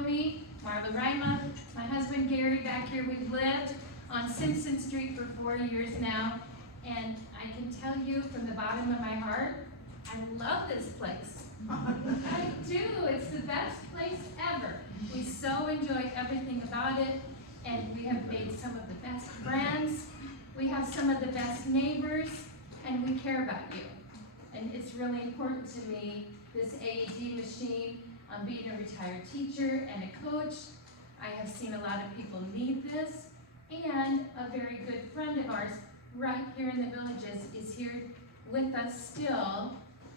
know me, Marla Rima, my husband Gary back here. We've lived on Simpson Street for 4 years now, and I can tell you from the bottom of my heart, I love this place. I do. It's the best place ever. We so enjoy everything about it, and we have made some of the best friends. We have some of the best neighbors, and we care about you. And it's really important to me, this AED machine. Being a retired teacher and a coach, I have seen a lot of people need this, and a very good friend of ours right here in the Villages is here with us still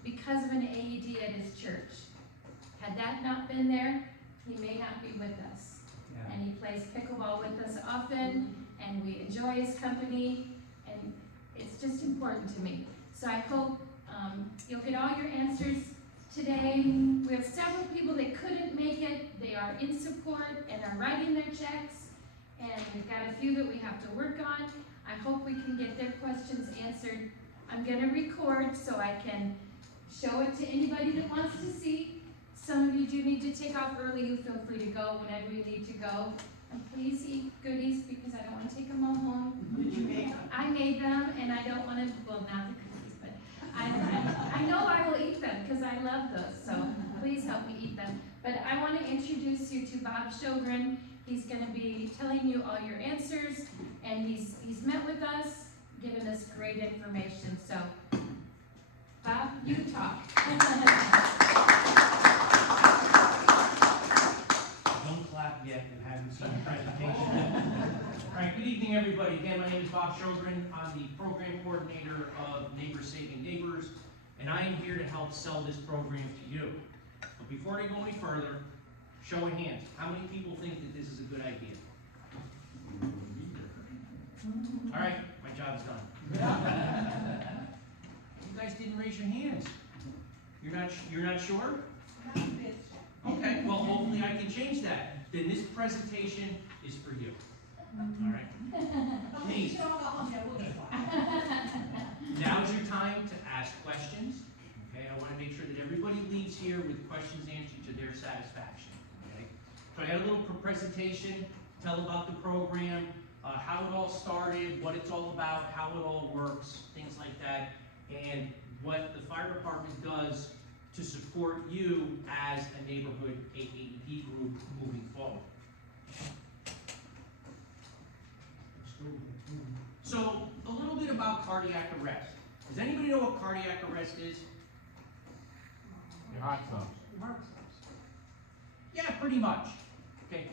because of an AED at his church. Had that not been there, he may not be with us. Yeah. And he plays pickleball with us often, and we enjoy his company, and it's just important to me. So I hope you'll get all your answers today. We have several people that couldn't make it. They are in support and are writing their checks, and we've got a few that we have to work on. I hope we can get their questions answered. I'm going to record so I can show it to anybody that wants to see. Some of you do need to take off early. You feel free to go whenever you need to go. And please eat goodies because I don't want to take them all home. Did you make them? I made them, and I don't want to, well, not the cookies, but I know I will eat them because I love those, so please help me eat them. But I want to introduce you to Bob Sjogren. He's going to be telling you all your answers, and he's met with us, given us great information. So, Bob, you talk. Don't clap yet and haven't seen the presentation. All right, good evening, everybody. Again, my name is Bob Sjogren. I'm the program coordinator of Neighbors Saving Neighbors, and I am here to help sell this program to you. But before I go any further, show of hands. How many people think that this is a good idea? All right, my job's done. You guys didn't raise your hands. You're not sure? Okay, well, hopefully I can change that. Then this presentation is for you. All right? Please. Now's your time to ask questions. Okay, I want to make sure that everybody leaves here with questions answered to their satisfaction. Okay? So I got a little presentation, tell about the program, how it all started, what it's all about, how it all works, things like that, and what the fire department does to support you as a neighborhood AED group moving forward. So, a little bit about cardiac arrest. Does anybody know what cardiac arrest is? Your heart stops. Yeah, pretty much. Okay.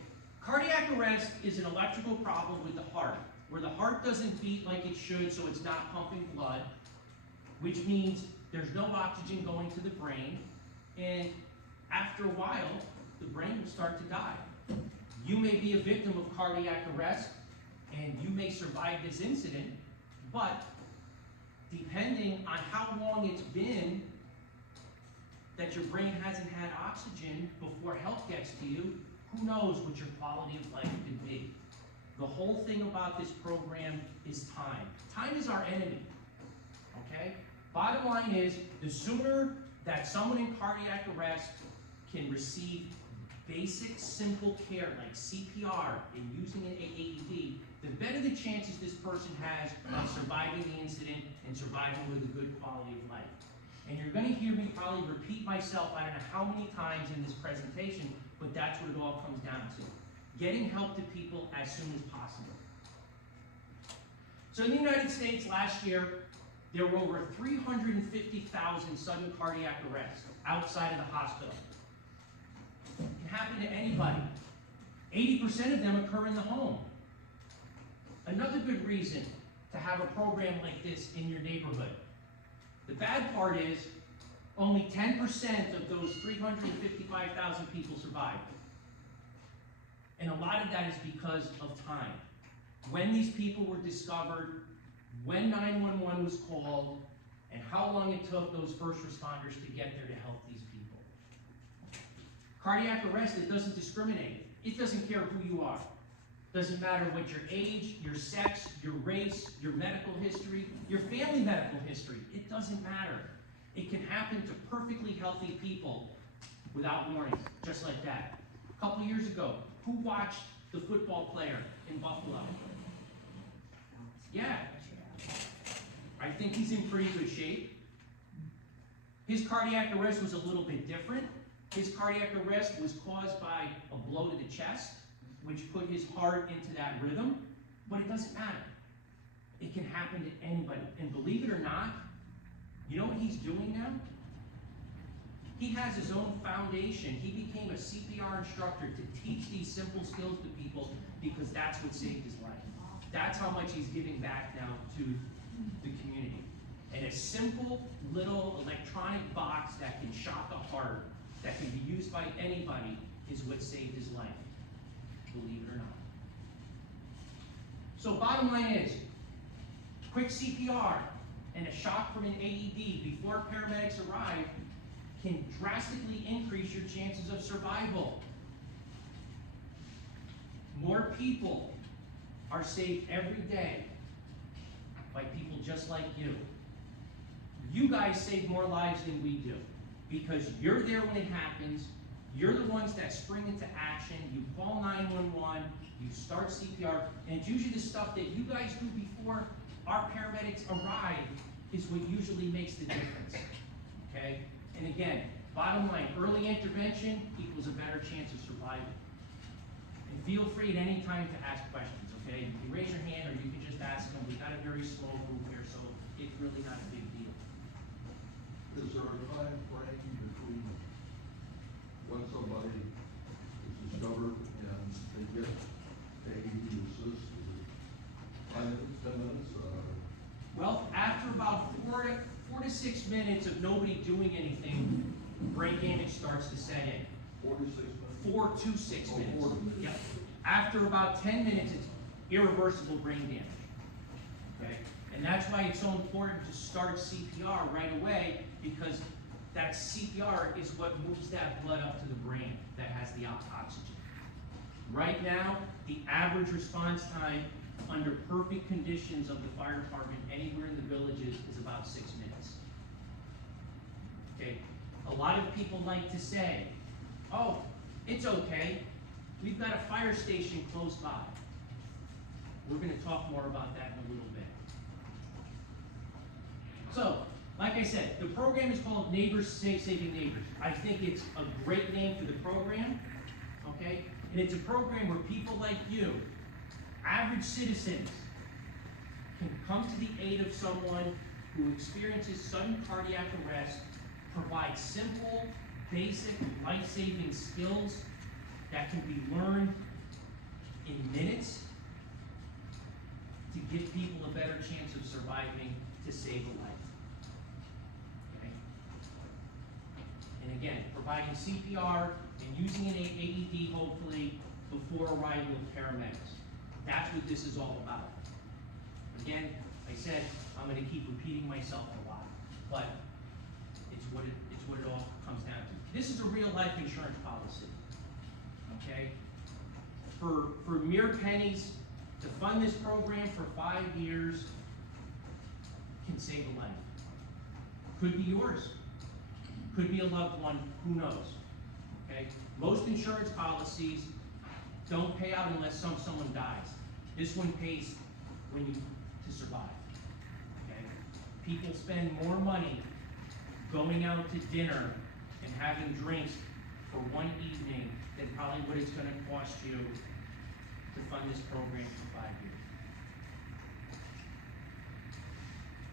Cardiac arrest is an electrical problem with the heart, where the heart doesn't beat like it should, so it's not pumping blood, which means there's no oxygen going to the brain, and after a while, the brain will start to die. You may be a victim of cardiac arrest, and you may survive this incident, but depending on how long it's been that your brain hasn't had oxygen before help gets to you, who knows what your quality of life could be. The whole thing about this program is time. Time is our enemy, okay? Bottom line is, the sooner that someone in cardiac arrest can receive basic, simple care like CPR and using an AED, the better the chances this person has of surviving the incident and surviving with a good quality of life. And you're going to hear me probably repeat myself, I don't know how many times in this presentation, but that's what it all comes down to. Getting help to people as soon as possible. So in the United States last year, there were over 350,000 sudden cardiac arrests outside of the hospital. It can happen to anybody. 80% of them occur in the home. Another good reason to have a program like this in your neighborhood. The bad part is only 10% of those 355,000 people survived. And a lot of that is because of time. When these people were discovered, when 911 was called, and how long it took those first responders to get there to help these people. Cardiac arrest, it doesn't discriminate. It doesn't care who you are. Doesn't matter what your age, your sex, your race, your medical history, your family medical history. It doesn't matter. It can happen to perfectly healthy people without warning, just like that. A couple years ago, who watched the football player in Buffalo? Yeah. I think he's in pretty good shape. His cardiac arrest was a little bit different. His cardiac arrest was caused by a blow to the chest, which put his heart into that rhythm, but it doesn't matter. It can happen to anybody. And believe it or not, you know what he's doing now? He has his own foundation. He became a CPR instructor to teach these simple skills to people because that's what saved his life. That's how much he's giving back now to the community. And a simple little electronic box that can shock a heart, that can be used by anybody, is what saved his life. Believe it or not. So bottom line is, quick CPR and a shock from an AED before paramedics arrive can drastically increase your chances of survival. More people are saved every day by people just like you. You guys save more lives than we do because you're there when it happens. You're the ones that spring into action. You call 911, you start CPR, and it's usually the stuff that you guys do before our paramedics arrive is what usually makes the difference, okay? And again, bottom line, early intervention equals a better chance of survival. And feel free at any time to ask questions, okay? You can raise your hand or you can just ask them. We've got a very slow group here, so it's really not a big deal. Is there a time frame between when somebody is discovered and they get AED assist? Is it 5 minutes, 10 minutes? Well, after about 4 to 6 minutes of nobody doing anything, brain damage starts to set in. 4 to 6 minutes? 4 to 6 minutes. 4 minutes. Yep. After about 10 minutes, it's irreversible brain damage. Okay? And that's why it's so important to start CPR right away, because that CPR is what moves that blood up to the brain that has the oxygen. Right now, the average response time under perfect conditions of the fire department anywhere in the villages is about 6 minutes. Okay? A lot of people like to say, oh, it's okay. We've got a fire station close by. We're going to talk more about that in a little bit. So, like I said, the program is called Neighbors Saving Neighbors. I think it's a great name for the program, okay? And it's a program where people like you, average citizens, can come to the aid of someone who experiences sudden cardiac arrest, provide simple, basic, life-saving skills that can be learned in minutes to give people a better chance of surviving to save a life. Okay? And again, providing CPR and using an AED, hopefully, before arrival of paramedics. That's what this is all about. Again, I said I'm going to keep repeating myself a lot, but it's what it all comes down to. This is a real life insurance policy. Okay? For mere pennies, to fund this program for 5 years can save a life. Could be yours. Could be a loved one, who knows? Okay? Most insurance policies don't pay out unless someone dies. This one pays when you to survive. Okay? People spend more money going out to dinner and having drinks for one evening than probably what it's going to cost you to fund this program for 5 years.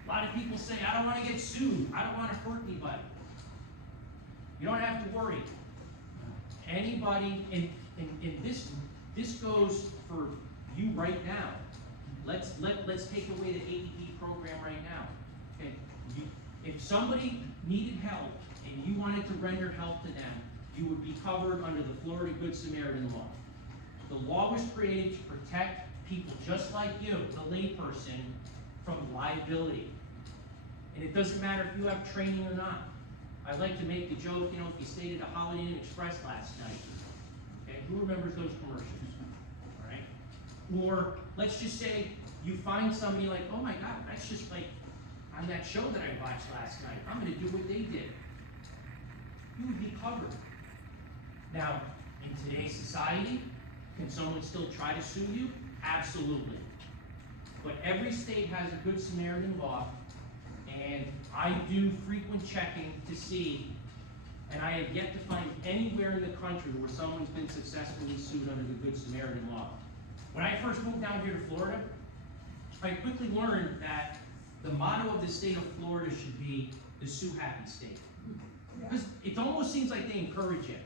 A lot of people say, I don't want to get sued. I don't want to hurt anybody. You don't have to worry. Anybody, and this goes for you right now. Let's take away the AED program right now. Okay? If somebody needed help and you wanted to render help to them, you would be covered under the Florida Good Samaritan law. The law was created to protect people just like you, the layperson, from liability. And it doesn't matter if you have training or not. I like to make the joke, if you stayed at a Holiday Inn Express last night, okay, who remembers those commercials, all right? Or let's just say you find somebody like, oh my God, that's just like on that show that I watched last night. I'm going to do what they did. You would be covered. Now, In today's society, can someone still try to sue you? Absolutely. But every state has a Good Samaritan law, and I do frequent checking to see, and I have yet to find anywhere in the country where someone's been successfully sued under the Good Samaritan law. When I first moved down here to Florida, I quickly learned that the motto of the state of Florida should be the Sue Happy State. Because it almost seems like they encourage it.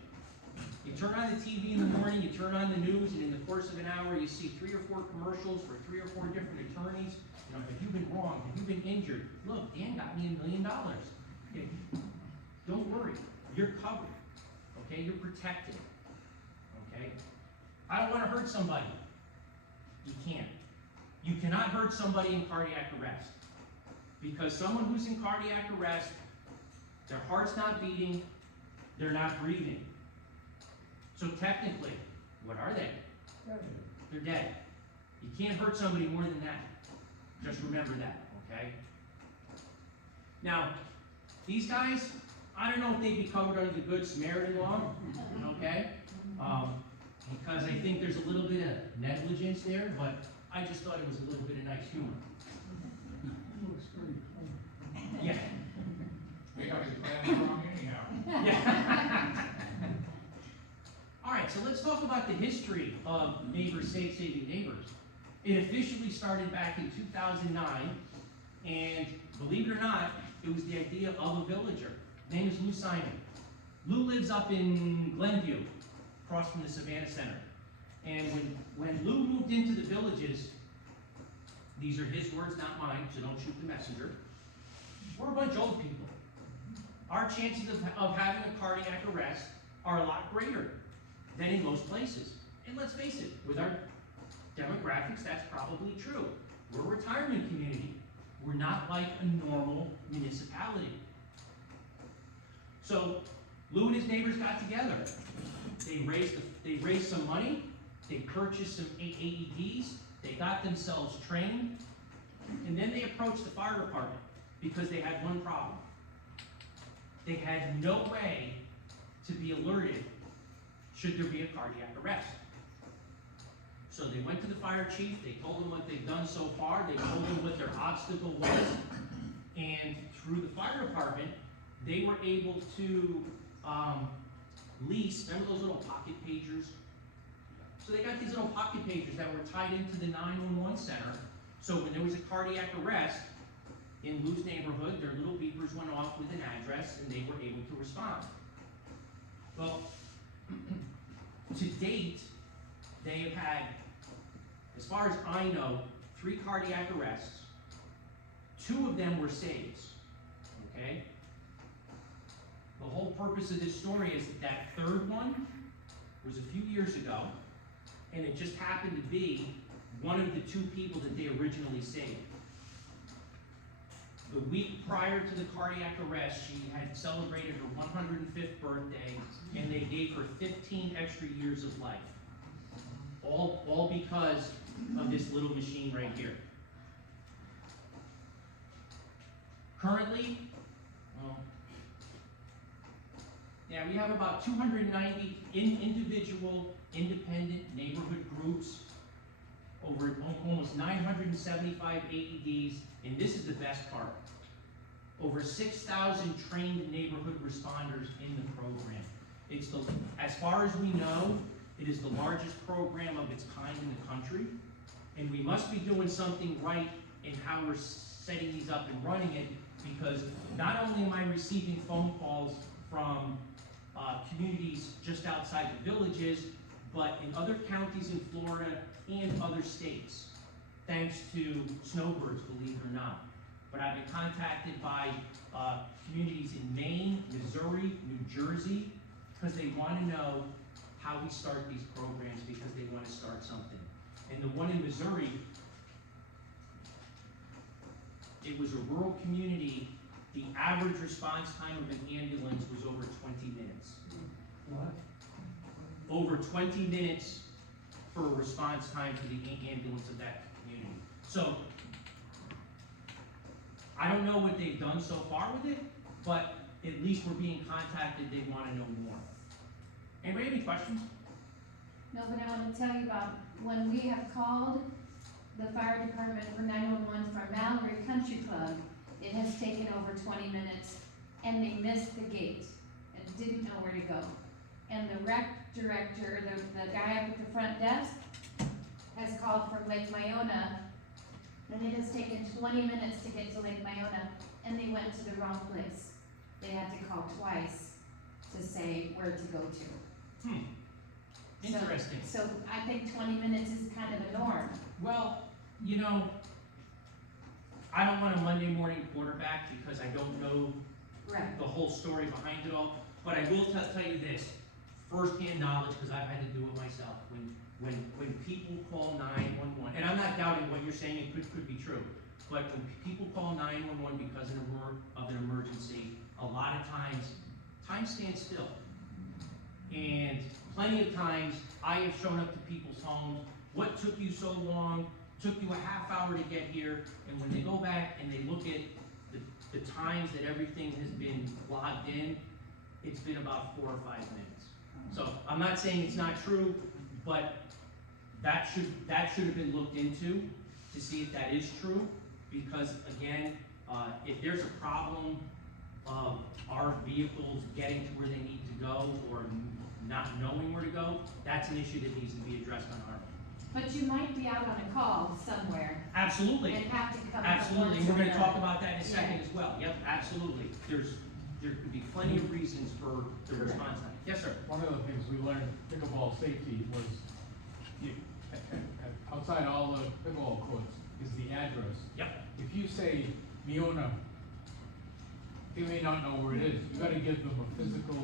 You turn on the TV in the morning, you turn on the news, and in the course of an hour, you see 3 or 4 commercials for 3 or 4 different attorneys. You know, have you been wrong? Have you been injured? Look, Dan got me $1 million. Okay. Don't worry, you're covered. Okay, you're protected. Okay, I don't want to hurt somebody. You can't. You cannot hurt somebody in cardiac arrest, because someone who's in cardiac arrest, their heart's not beating, they're not breathing. So technically, what are they? They're dead. You can't hurt somebody more than that. Just remember that, okay? Now, these guys, I don't know if they'd be covered under the Good Samaritan law, okay? Because I think there's a little bit of negligence there, but I just thought it was a little bit of nice humor. Yeah. We got his plan wrong anyhow. Yeah. All right, so let's talk about the history of Neighbors Save Saving Neighbors. It officially started back in 2009, and believe it or not, it was the idea of a villager. His name is Lou Simon. Lou lives up in Glenview, across from the Savannah Center. And when Lou moved into the villages, these are his words, not mine, so don't shoot the messenger. We're a bunch of old people. Our chances of having a cardiac arrest are a lot greater than in most places. And let's face it, with our demographics, that's probably true. We're a retirement community. We're not like a normal municipality. So Lou and his neighbors got together. They raised some money. They purchased some AEDs. They got themselves trained. And then they approached the fire department because they had one problem. They had no way to be alerted should there be a cardiac arrest. So they went to the fire chief, they told him what they've done so far, they told him what their obstacle was, and through the fire department, they were able to lease, remember those little pocket pagers? So they got these little pocket pagers that were tied into the 911 center, so when there was a cardiac arrest in Lou's neighborhood, their little beepers went off with an address and they were able to respond. Well, to date, they have had, as far as I know, 3 cardiac arrests. 2 of them were saves, okay? The whole purpose of this story is that 3rd one was a few years ago, and it just happened to be one of the 2 people that they originally saved. The week prior to the cardiac arrest, she had celebrated her 105th birthday, and they gave her 15 extra years of life. All because of this little machine right here. Currently, we have about 290 individual, independent neighborhood groups, over almost 975 AEDs, and this is the best part. Over 6,000 trained neighborhood responders in the program. It's as far as we know, it is the largest program of its kind in the country, and we must be doing something right in how we're setting these up and running it, because not only am I receiving phone calls from communities just outside the villages, but in other counties in Florida and other states, thanks to snowbirds, believe it or not. But I've been contacted by communities in Maine, Missouri, New Jersey, because they want to know how we start these programs, because they want to start something. And the one in Missouri, it was a rural community. The average response time of an ambulance was over 20 minutes. What? Over 20 minutes for a response time to the ambulance of that community. So, I don't know what they've done so far with it, but at least we're being contacted, they want to know more. Anybody have any questions? No, but I want to tell you about when we have called the fire department for 911 from Mallory Country Club, it has taken over 20 minutes, and they missed the gate and didn't know where to go. And the rec director, the guy up at the front desk, has called from Lake Myona, and it has taken 20 minutes to get to Lake Myona, and they went to the wrong place. They had to call twice to say where to go to. Interesting. So I think 20 minutes is kind of a norm. Well, you know, I don't want a Monday morning quarterback because I don't know Right. the whole story behind it all, but I will tell you this, firsthand knowledge, because I've had to do it myself. When people call 911, and I'm not doubting what you're saying, it could be true, but when people call 911 because of an emergency, a lot of times, time stands still. And plenty of times, I have shown up to people's homes, what took you so long, took you a half hour to get here, and when they go back and they look at the times that everything has been logged in, it's been about 4 or 5 minutes. So, I'm not saying it's not true, but that should have been looked into to see if that is true, because again, if there's a problem of our vehicles getting to where they need to go or not knowing where to go, that's an issue that needs to be addressed on our end. But you might be out on a call somewhere Absolutely, and have to come. from absolutely, one we're to gonna talk another. about that in a second as well, yep, absolutely. There could be plenty of reasons for the Correct. response time. Yes, sir? One of the things we learned in pickleball safety was outside all the pickleball courts is the address. Yep. If you say Miona, they may not know where it is. You gotta give them a physical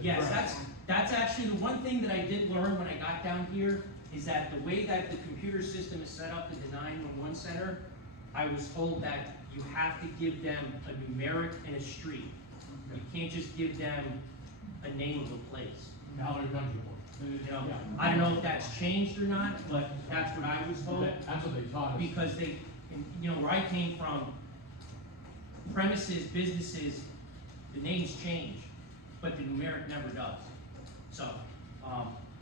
Yes, address. that's actually the one thing that I did learn when I got down here, is that the way that the computer system is set up in the 911 center, I was told that you have to give them a numeric and a street. You can't just give them a name of a place. Mallory Country Club. You know, Yeah. I don't know if that's changed or not, but that's what I was told. That's what they taught us. Because they, and, you know, where I came from, premises, businesses, the names change, but the numeric never does. So,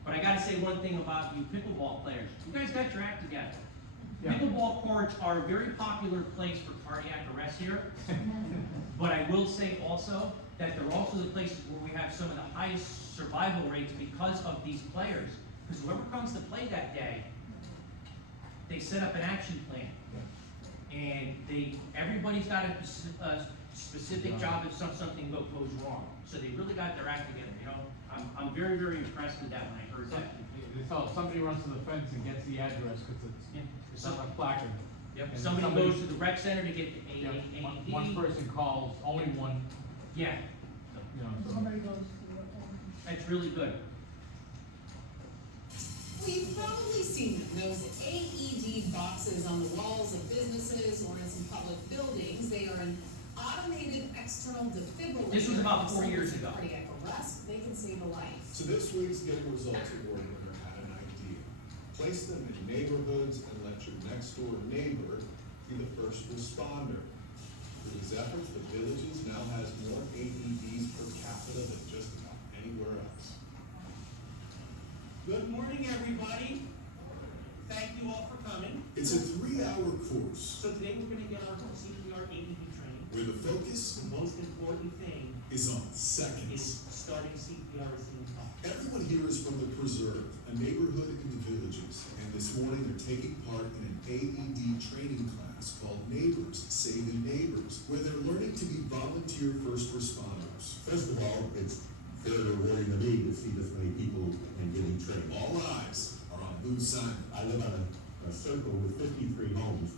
but I gotta say one thing about you pickleball players, you guys got your act together. Yeah. Pickleball courts are a very popular place for cardiac arrest here, but I will say also that they're also the places where we have some of the highest survival rates because of these players. Because whoever comes to play that day, they set up an action plan. And everybody's got a specific job if something goes wrong. So they really got their act together, you know? I'm very, very impressed with that when I heard that. They saw somebody runs to the fence and gets the address because it's on a placard. Yep, And somebody goes to the rec center to get the Yeah, AED. one person calls, only one, Yeah, you know, so. Somebody goes to that's really good. We've probably seen those AED boxes on the walls of businesses or in some public buildings. They are an automated external defibrillator. This was about 4 years If ago. someone's in cardiac arrest, they can save a life. So this week's Getting Results Award winner had an idea. Place them in neighborhoods and let your next door neighbor be the first responder. Through his efforts, the Villages now has more AEDs per capita than just about anywhere else. Good morning, everybody. Thank you all for coming. It's a 3-hour course So today we're gonna get our CPR AED training. where the focus The most important thing is on is seconds. starting CPR as soon as possible. Everyone here is from the Preserve, a neighborhood in the Villages, and this morning they're taking part in an AED training class called Neighbors Saving Neighbors, where they're learning to be volunteer first responders. First of all, it's very rewarding to me to see this many people and getting trained. All eyes are on Boo's Simon. I live on a circle with 53 homes,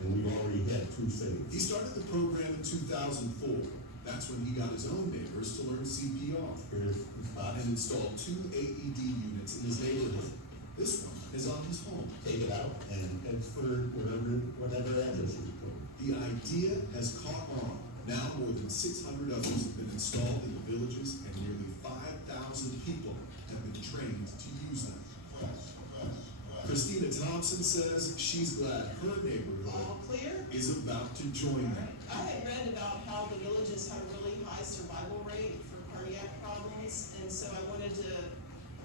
and we've already had 2 saved. He started the program in 2004. That's when he got his own neighbors to learn CPR Here's the spots. and installed 2 AED units in his neighborhood. This one is on his home. Take it out, and it's for whatever address you put. The idea has caught on. Now more than 600 of these have been installed in the Villages, and nearly 5,000 people have been trained to use them. Christina Thompson says she's glad her neighborhood All clear? is about to join them. I had read about how the Villages have a really high survival rate for cardiac problems, and so I wanted to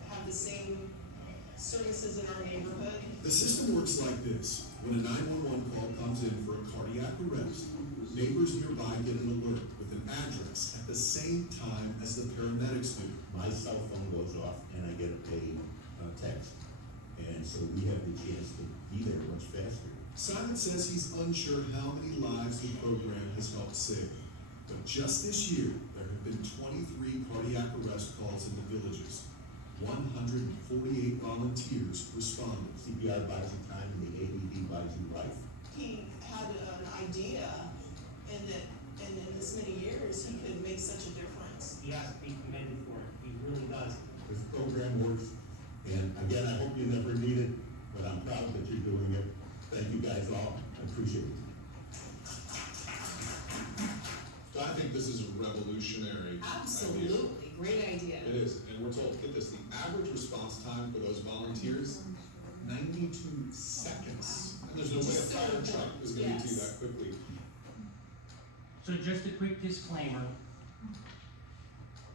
have the same like this. When a 911 call comes in for a cardiac arrest, neighbors nearby get an alert with an address at the same time as the paramedics do. My cell phone goes off and I get a text. And so we have the chance to be there much faster. Simon says he's unsure how many lives the program has helped save. But just this year, there have been 23 cardiac arrest calls in the villages. 148 volunteers responded. CPR buys you time and the AED buys you life. He had an idea, and in this many years, he could make such a difference. He has to be commended for it, he really does. This program works, and again, I hope you never need it, but I'm proud that you're doing it. Thank you guys all, I appreciate it. So I think this is a revolutionary idea. Absolutely, great idea. It is, and we're told, get this, the average response time for those volunteers, 92 seconds. And there's no way a Just so fire important, truck is gonna do yes. that quickly. So just a quick disclaimer.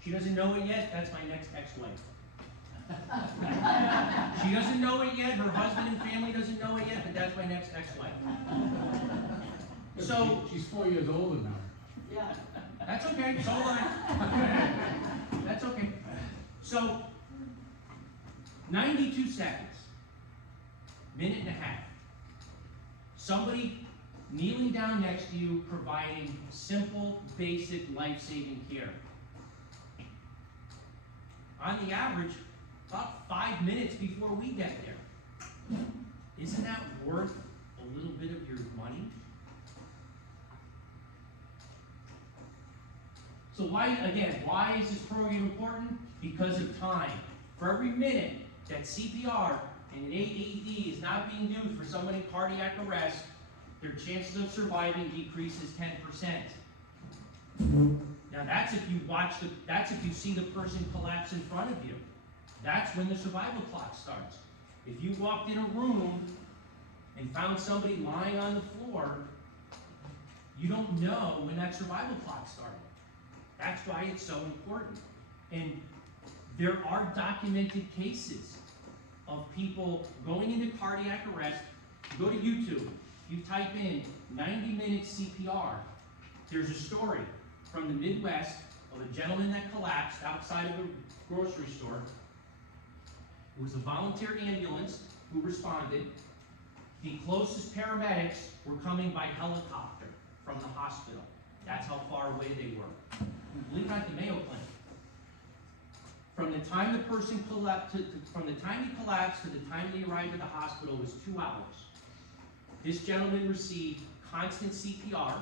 She doesn't know it yet, that's my next ex-wife. She doesn't know it yet, her husband and family doesn't know it yet, but that's my next ex-wife. So, She's 4 years older now. Yeah. that's okay, so am I. That's okay. So, 92 seconds, minute and a half. Somebody kneeling down next to you, providing simple, basic, life-saving care. On the average, about 5 minutes before we get there. Isn't that worth a little bit of your money? So why is this program important? Because of time. For every minute that CPR and an AED is not being used for someone in cardiac arrest, their chances of surviving decreases 10%. Now that's if you see the person collapse in front of you. That's when the survival clock starts. If you walked in a room and found somebody lying on the floor, you don't know when that survival clock started. That's why it's so important. And there are documented cases of people going into cardiac arrest. Go to YouTube, you type in 90-minute CPR. There's a story from the Midwest of a gentleman that collapsed outside of a grocery store. It was a volunteer ambulance who responded. The closest paramedics were coming by helicopter from the hospital. That's how far away they were. Believe it or not, the Mayo Clinic. From the time the person collapsed, from the time he collapsed to the time they arrived at the hospital was 2 hours. This gentleman received constant CPR.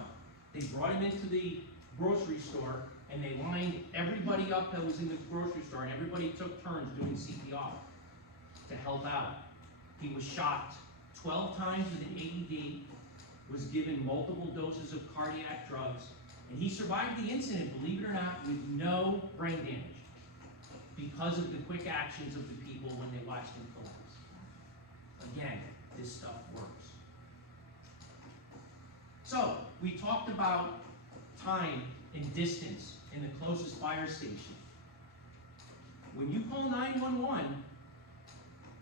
They brought him into the grocery store and they lined everybody up that was in the grocery store, and everybody took turns doing CPR to help out. He was shocked 12 times with an AED, was given multiple doses of cardiac drugs, and he survived the incident, believe it or not, with no brain damage because of the quick actions of the people when they watched him collapse. Again, this stuff works. So, we talked about time and distance in the closest fire station. When you call 911,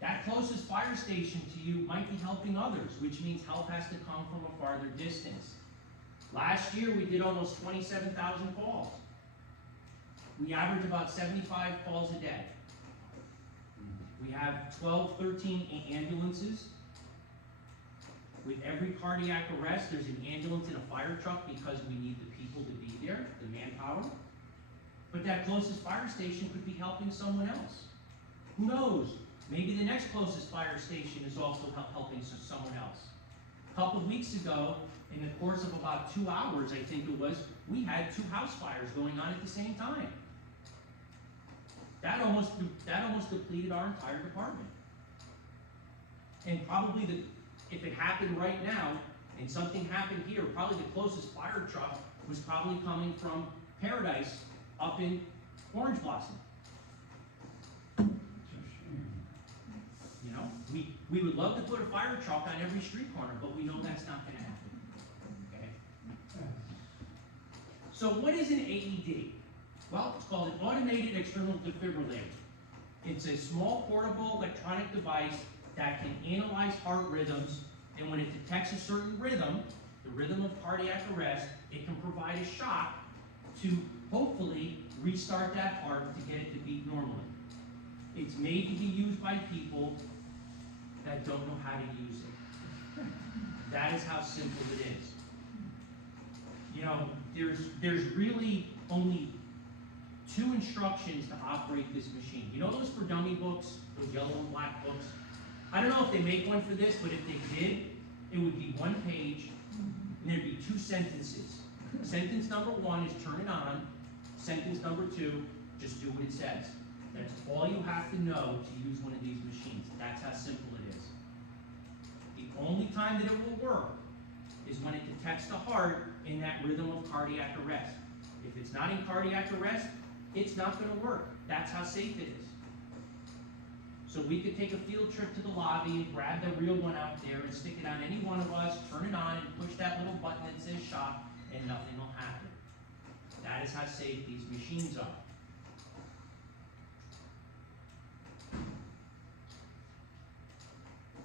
that closest fire station to you might be helping others, which means help has to come from a farther distance. Last year, we did almost 27,000 calls. We average about 75 calls a day. We have 12, 13 ambulances. With every cardiac arrest, there's an ambulance and a fire truck because we need the people to be there, the manpower. But that closest fire station could be helping someone else. Who knows? Maybe the next closest fire station is also helping someone else. A couple of weeks ago, in the course of about 2 hours, I think it was, we had 2 house fires going on at the same time. That almost depleted our entire department. And probably if it happened right now, and something happened here, probably the closest fire truck was probably coming from Paradise up in Orange Blossom. You know, we would love to put a fire truck on every street corner, but we know that's not gonna happen, okay? So what is an AED? Well, it's called an automated external defibrillator. It's a small portable electronic device that can analyze heart rhythms and when it detects a certain rhythm, the rhythm of cardiac arrest, it can provide a shock to hopefully restart that heart to get it to beat normally. It's made to be used by people that don't know how to use it. That is how simple it is. You know, there's really only 2 instructions to operate this machine. You know those for dummy books, those yellow and black books? I don't know if they make one for this, but if they did, it would be 1 page, and there'd be 2 sentences. Sentence number 1 is turn it on. Sentence number 2, just do what it says. That's all you have to know to use one of these machines. That's how simple it is. The only time that it will work is when it detects the heart in that rhythm of cardiac arrest. If it's not in cardiac arrest, it's not going to work. That's how safe it is. So we could take a field trip to the lobby and grab the real one out there and stick it on any one of us, turn it on, and push that little button that says shock, and nothing will happen. That is how safe these machines are.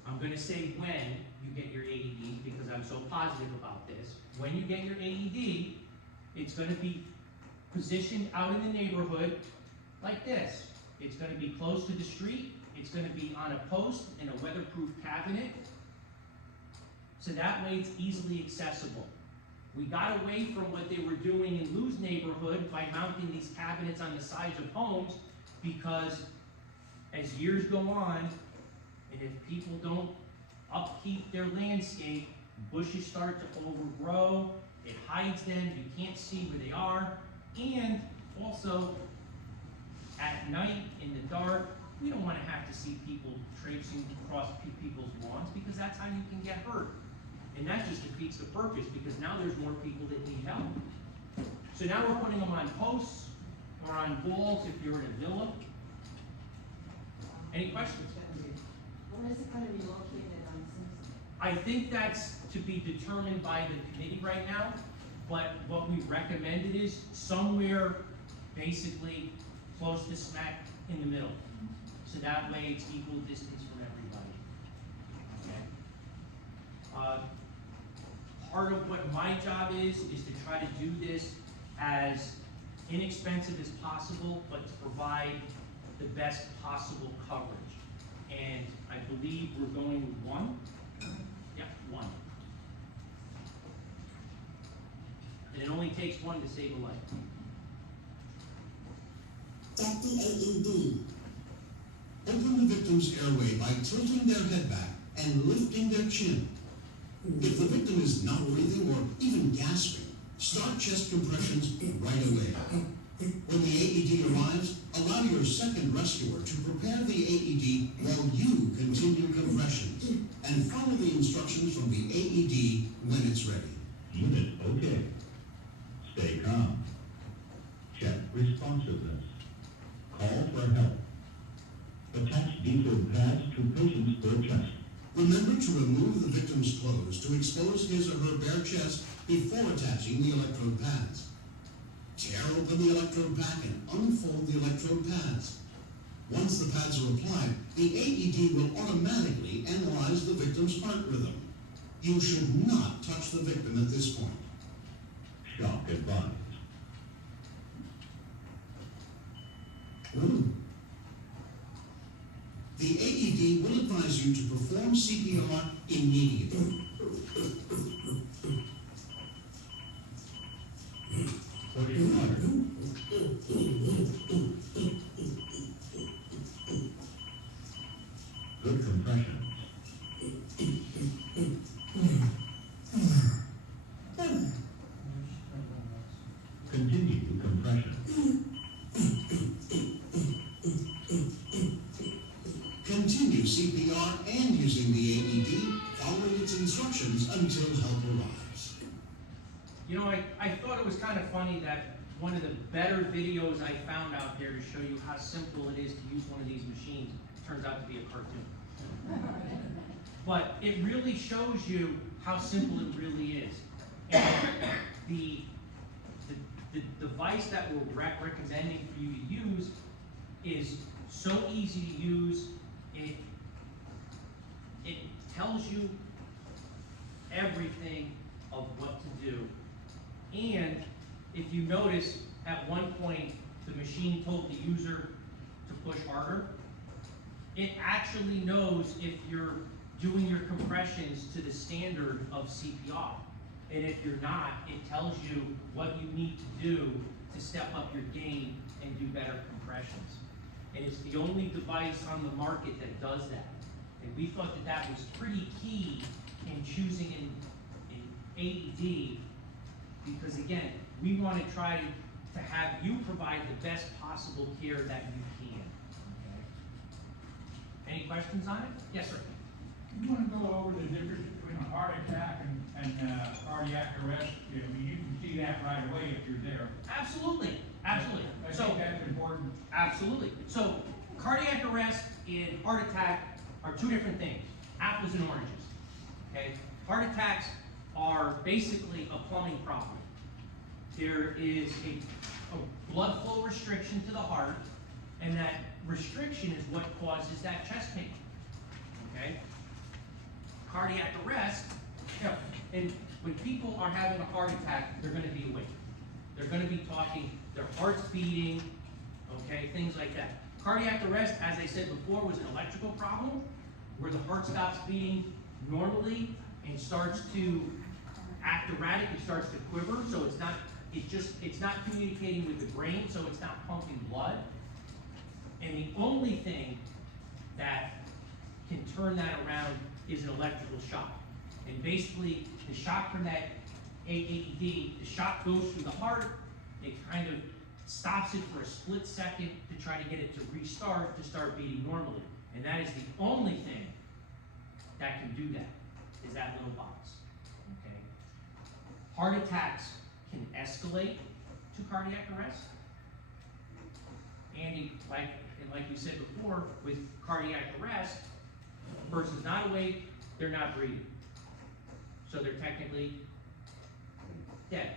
I'm going to say when you get your AED because I'm so positive about this. When you get your AED, it's going to be positioned out in the neighborhood like this. It's going to be close to the street. It's going to be on a post in a weatherproof cabinet. So that way it's easily accessible. We got away from what they were doing in Lou's neighborhood by mounting these cabinets on the sides of homes because as years go on, and if people don't upkeep their landscape, bushes start to overgrow, it hides them, you can't see where they are, and also at night in the dark, we don't want to have to see people traipsing across people's lawns because that's how you can get hurt. And that just defeats the purpose because now there's more people that need help. So now we're putting them on posts or on walls if you're in a villa. Any questions? Where is it going to be located on Simpson? I think that's to be determined by the committee right now, but what we recommended is somewhere basically close to smack in the middle. So that way it's equal distance from everybody. Okay? Part of what my job is to try to do this as inexpensive as possible, but to provide the best possible coverage. And I believe we're going with 1. Yep, 1. And it only takes 1 to save a life. At the AED. Open the victim's airway by tilting their head back and lifting their chin. If the victim is not breathing or even gasping, start chest compressions right away. When the AED arrives, allow your second rescuer to prepare the AED while you continue compressions, and follow the instructions from the AED when it's ready. Unit okay. Stay calm. Check responsiveness. Call for help. Attach default pads to patient's bare chest. Remember to remove the victim's clothes to expose his or her bare chest before attaching the electrode pads. Tear open the electrode pack and unfold the electrode pads. Once the pads are applied, the AED will automatically analyze the victim's heart rhythm. You should not touch the victim at this point. Shock advised. The AED will advise you to perform CPR immediately. Push harder. Good compression. Continue compression. Continue CPR and using the AED, following its instructions until help arrives. You know, I thought it was kind of funny that one of the better videos I found out there to show you how simple it is to use one of these machines turns out to be a cartoon. But it really shows you how simple it really is. And the device that we're recommending for you to use is so easy to use. It tells you everything of what to do. And if you notice, at one point, the machine told the user to push harder. It actually knows if you're doing your compressions to the standard of CPR. And if you're not, it tells you what you need to do to step up your game and do better compressions. And it's the only device on the market that does that. And we thought that that was pretty key in choosing an AED, because again, we want to try to have you provide the best possible care that you can. Okay? Any questions on it? Yes, sir. You wanna go over the difference between a heart attack and cardiac arrest? I mean, you can see that right away if you're there. Absolutely, absolutely. I So, think that's important. absolutely. So, cardiac arrest and heart attack are two different things, apples and oranges. Okay? Heart attacks are basically a plumbing problem. There is a blood flow restriction to the heart, and that restriction is what causes that chest pain. Okay? Cardiac arrest, and when people are having a heart attack, they're gonna be awake. They're gonna be talking, their heart's beating, okay, things like that. Cardiac arrest, as I said before, was an electrical problem where the heart stops beating normally and starts to act erratic, it starts to quiver, so it's not communicating with the brain, so it's not pumping blood. And the only thing that can turn that around is an electrical shock. And basically, the shock from that AED, the shock goes through the heart, it kind of stops it for a split second to try to get it to restart, to start beating normally. And that is the only thing that can do that, is that little box, okay? Heart attacks can escalate to cardiac arrest. And like we said before, with cardiac arrest, the person's not awake, they're not breathing. So they're technically dead.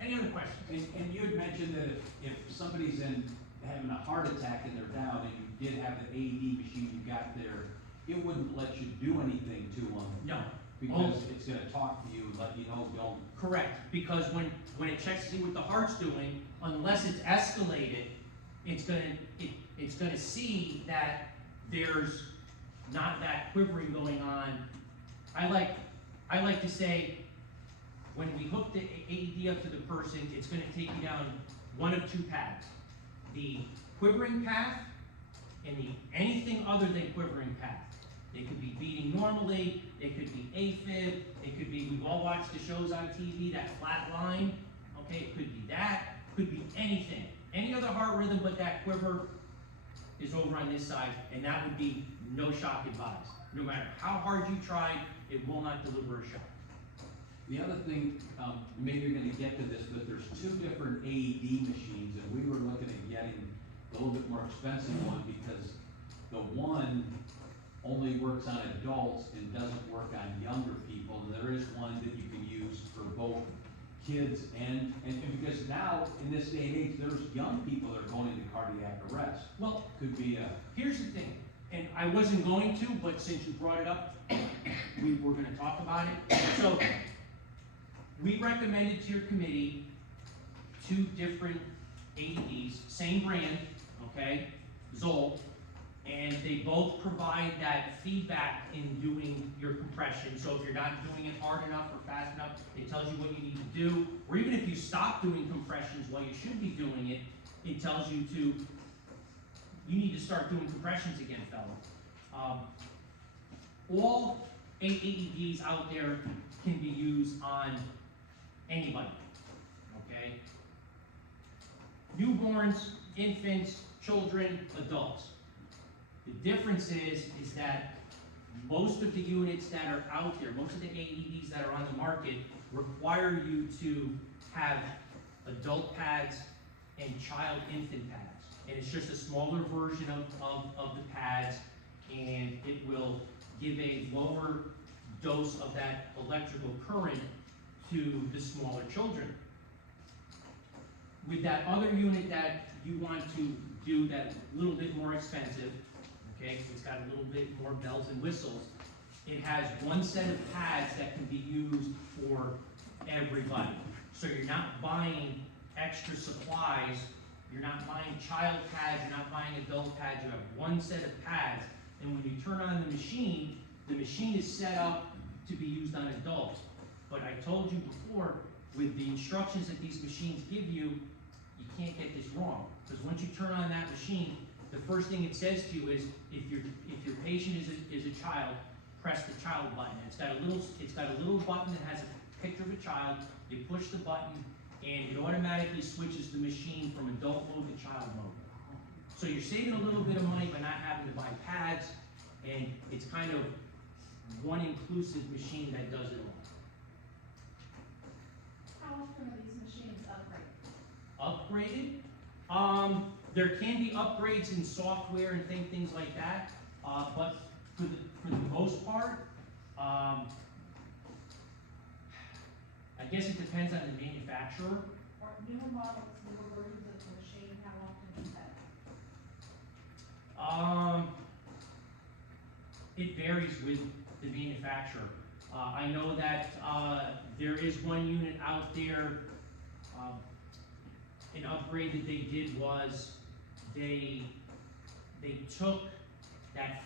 Any other questions? And you had mentioned that if somebody's having a heart attack and they're down and you did have the AED machine you got there, it wouldn't let you do anything to them. No. Because it's gonna talk to you and let you know, don't. Correct, because when it checks to see what the heart's doing, unless it's escalated, it's gonna see that there's not that quivering going on. I like to say, when we hook the AED up to the person, it's gonna take you down one of two paths. The quivering path and the anything other than quivering path. It could be beating normally, it could be AFib, it could be, we've all watched the shows on TV, that flat line, okay, it could be that, could be anything. Any other heart rhythm but that quiver is over on this side, and that would be no shock advised. No matter how hard you try, it will not deliver a shock. The other thing, maybe you're gonna get to this, but there's two different AED machines, and we were looking at getting a little bit more expensive one because the one only works on adults and doesn't work on younger people, and there is one that you can use for both kids and because now, in this day and age, there's young people that are going into cardiac arrest. Well, Could be a, here's the thing, and I wasn't going to, but since you brought it up, we were gonna talk about it. So, we recommended to your committee two different AEDs, same brand, okay, Zoll, and they both provide that feedback in doing your compression. So if you're not doing it hard enough or fast enough, it tells you what you need to do. Or even if you stop doing compressions while you should be doing it, it tells you you need to start doing compressions again, fellas. All AEDs out there can be used on anybody, okay? Newborns, infants, children, adults. The difference is that most of the units that are out there, most of the AEDs that are on the market require you to have adult pads and child infant pads. And it's just a smaller version of the pads, and it will give a lower dose of that electrical current to the smaller children. With that other unit that you want to do that a little bit more expensive, okay, it's got a little bit more bells and whistles, It has one set of pads that can be used for everybody. So you're not buying extra supplies, you're not buying child pads, you're not buying adult pads, you have one set of pads. And when you turn on the machine is set up to be used on adults. But I told you before, with the instructions that these machines give you, you can't get this wrong. Because once you turn on that machine, the first thing it says to you is, if your patient is a child, press the child button. It's got a little button that has a picture of a child. You push the button, and it automatically switches the machine from adult mode to child mode. So you're saving a little bit of money by not having to buy pads, and it's kind of one inclusive machine that does it all. How often are these machines upgraded? Upgraded? There can be upgrades in software and things like that, but for the most part, I guess it depends on the manufacturer. Or newer models, newer versions of the machine, how often is that? It varies with the manufacturer. I know that there is one unit out there, an upgrade that they did was they took that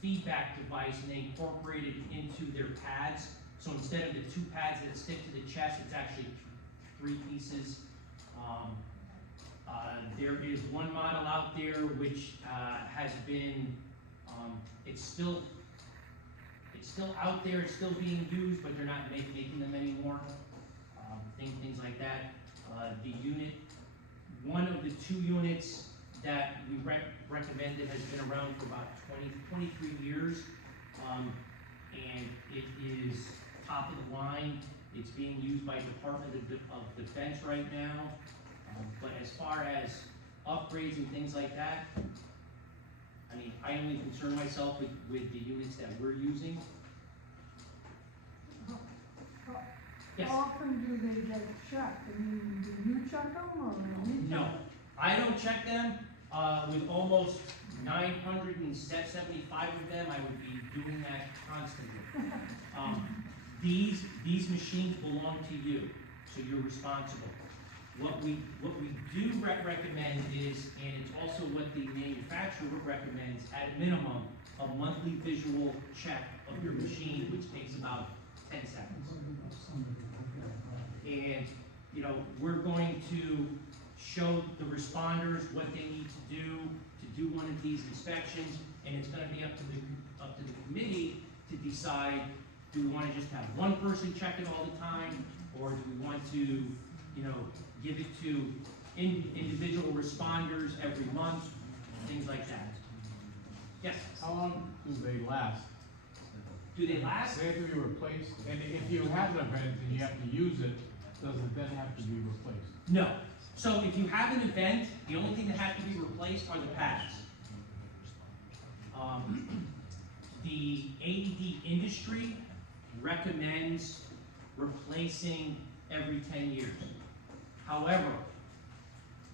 feedback device and they incorporated it into their pads. So instead of the 2 pads that stick to the chest, it's actually 3 pieces. There is one model out there which has been, it's still out there, it's still being used, but they're not making them anymore. Things like that. The unit, one of the 2 units that we recommended has been around for about 23 years. And it is top of the line. It's being used by Department of Defense right now. But as far as upgrades and things like that, I mean, I only concern myself with the units that we're using. Yes? How often do they get checked? I mean, do you check them or we check No, them? I don't check them. With almost 975 of them, I would be doing that constantly. These machines belong to you, so you're responsible. What we do recommend is, and it's also what the manufacturer recommends, at a minimum, a monthly visual check of your machine, which takes about 10 seconds. And, you know, we're going to show the responders what they need to do one of these inspections, and it's gonna be up to the committee to decide, do we wanna just have one person check it all the time, or do we want to, you know, give it to individual responders every month, things like that. Yes? How long do they last? Do they last? They have to be replaced, and if you have an event and you have to use it, does it then have to be replaced? No. So if you have an event, the only thing that has to be replaced are the pads. The AED industry recommends replacing every 10 years. However,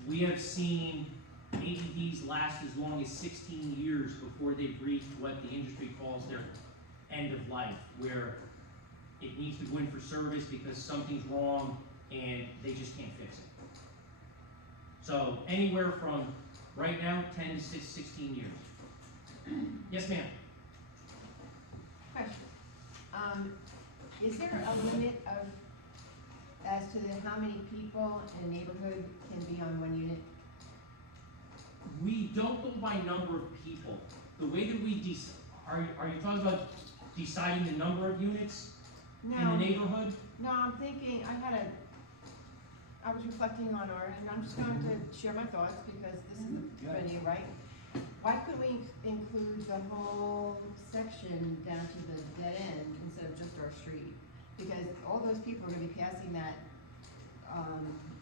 we have seen AEDs last as long as 16 years before they've reached what the industry calls their end of life, where it needs to go in for service because something's wrong and they just can't fix it. So anywhere from right now, 10 to 16 years. Yes, ma'am. Question. Is there a limit as to how many people in a neighborhood can be on one unit? We don't go by number of people. The way that we are you talking about deciding the number of units in the neighborhood? No, I'm thinking, I was reflecting on and I'm just going to share my thoughts because this is the venue, right? Why couldn't we include the whole section down to the dead end instead of just our street? Because all those people are gonna be passing that,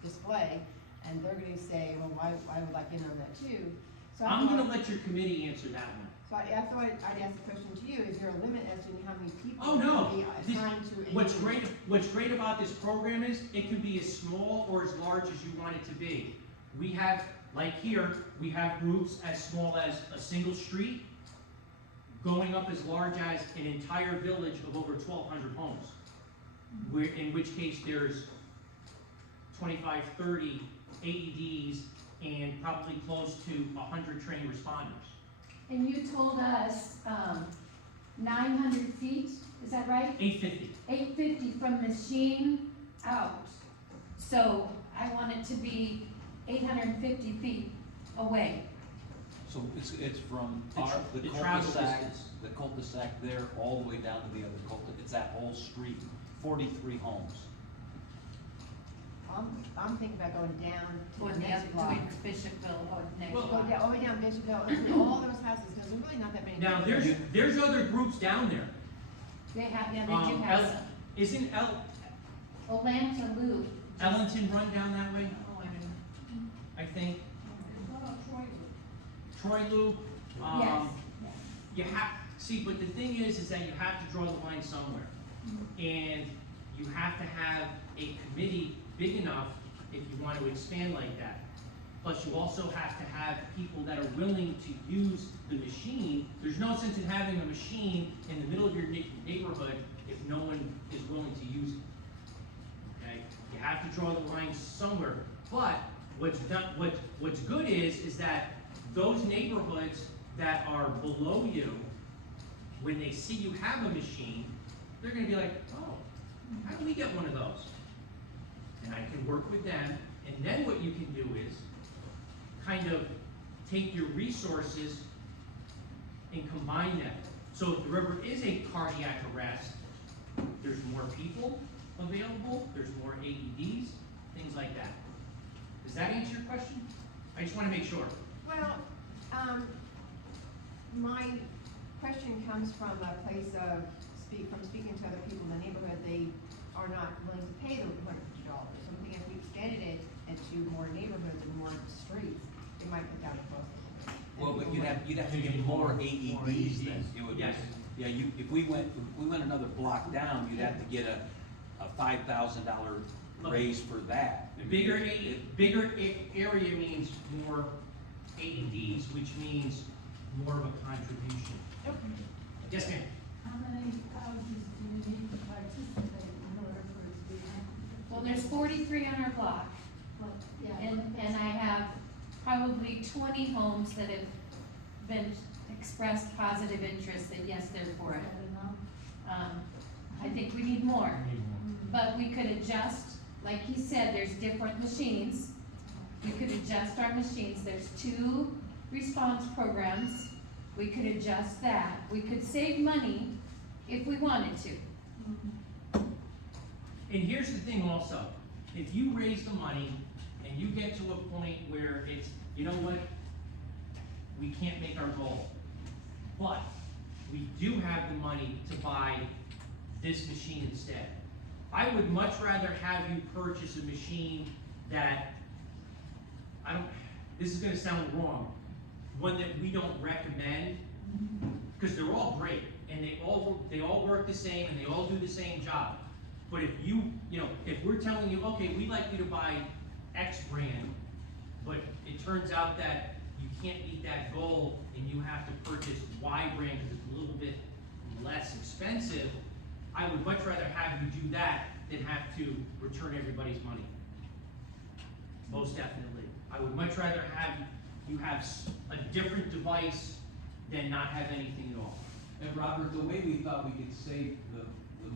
display, and they're gonna say, well, why would I get on that too? So I'm gonna let your committee answer that one. So I thought I'd ask the question to you, is there a limit as to how many people Oh, no. can be assigned to a What's great about this program is it can be as small or as large as you want it to be. We have, like here, we have groups as small as a single street, going up as large as an entire village of over 1,200 homes, where, in which case there's 25, 30 AEDs and probably close to 100 trained responders. And you told us, 900 feet, is that right? 850. 850 from machine out. So I want it to be 850 feet away. So it's from The our, tr- the the travel cul-de-sac, distance. the cul-de-sac there, all the way down to the other cul-de-sac, it's that whole street, 43 homes. I'm thinking about going down to Toward the the next other, block. toward Bishopville, or next Well, Go block. down, all the way down Bishopville, and through all those houses, because there's really not that many. Now, people. there's other groups down there. They have, yeah, they do have some. Isn't Atlanta Loop. Ellington run down that way, Oh, I don't know. I think? Troy Loop, Yes, you have, see, but the thing is that you have to draw the line somewhere. And you have to have a committee big enough if you want to expand like that. Plus, you also have to have people that are willing to use the machine. There's no sense in having a machine in the middle of your neighborhood if no one is willing to use it. Okay? You have to draw the line somewhere. But what's good is that those neighborhoods that are below you, when they see you have a machine, they're gonna be like, oh, how do we get one of those? And I can work with them, and then what you can do is kind of take your resources and combine them. So if there ever is a cardiac arrest, there's more people available, there's more AEDs, things like that. Does that answer your question? I just wanna make sure. Well, my question comes from a place of from speaking to other people in the neighborhood, they are not willing to pay the $150. So I'm thinking if we expanded it into more neighborhoods and more streets, it might cut down the cost a little bit. Well, but you'd have to get more AEDs then. It would- Yes. Yeah, if we went another block down, you'd have to get a $5,000 raise for that. Bigger area means more AEDs, which means more of a contribution. Yes, ma'am. How many houses do you need to participate in order for it to be implemented? well, there's 43 on our block, Well, yeah. and I have probably 20 homes that have been expressed positive interest that yes, they're for it. I don't know. I think we need more, We need more. but we could adjust, like he said, there's different machines. We could adjust our machines, there's 2 response programs, we could adjust that. We could save money if we wanted to. And here's the thing also, if you raise the money and you get to a point where it's, you know what, we can't make our goal, but we do have the money to buy this machine instead. I would much rather have you purchase a machine that, this is gonna sound wrong, one that we don't recommend, because they're all great, and they all work the same, and they all do the same job. But if if we're telling you, okay, we'd like you to buy X brand, but it turns out that you can't meet that goal, and you have to purchase Y brand because it's a little bit less expensive, I would much rather have you do that than have to return everybody's money. Most definitely. I would much rather have you have a different device than not have anything at all. And Robert, the way we thought we could save the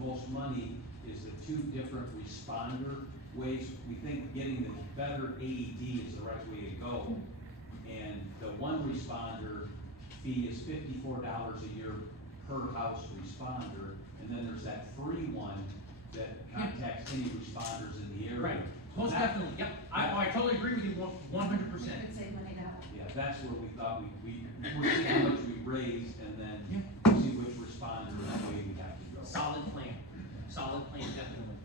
most money is the 2 different responder ways. We think getting the better AED is the right way to go. And the 1 responder fee is $54 a year per house responder. And then there's that free one that contacts any responders in the area. Right. Most definitely, yep. I totally agree with you 100%. We could save money that way. Yeah, that's where we thought we would see how much we raised and then see which responder and that way we have to go. Solid plan, definitely.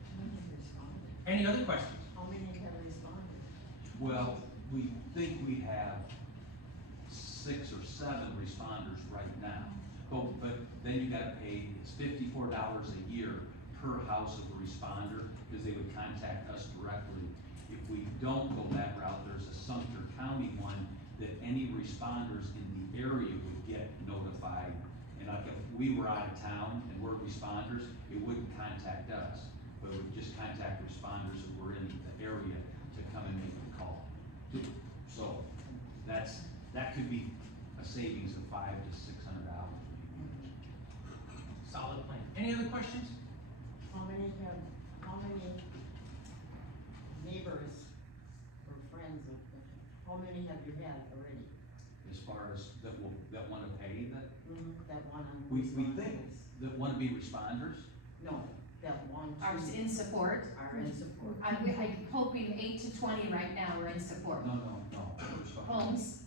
Any other questions? How many have responded? Well, we think we have 6 or 7 responders right now. But then you gotta pay, it's $54 a year per house of a responder, because they would contact us directly. If we don't go that route, there's a Sumter County one that any responders in the area would get notified, And like if we were out of town and we're responders, it wouldn't contact us, but it would just contact responders who were in the area to come and make the call. So that could be a savings of $500 to $600. Solid plan. Any other questions? How many neighbors or friends of, how many have you had already? As far as that want to pay, that That one on. we think that want to be responders. No, that one. Are in support. Are in support. I'm hoping 8 to 20 right now are in support. No. Responders. Homes,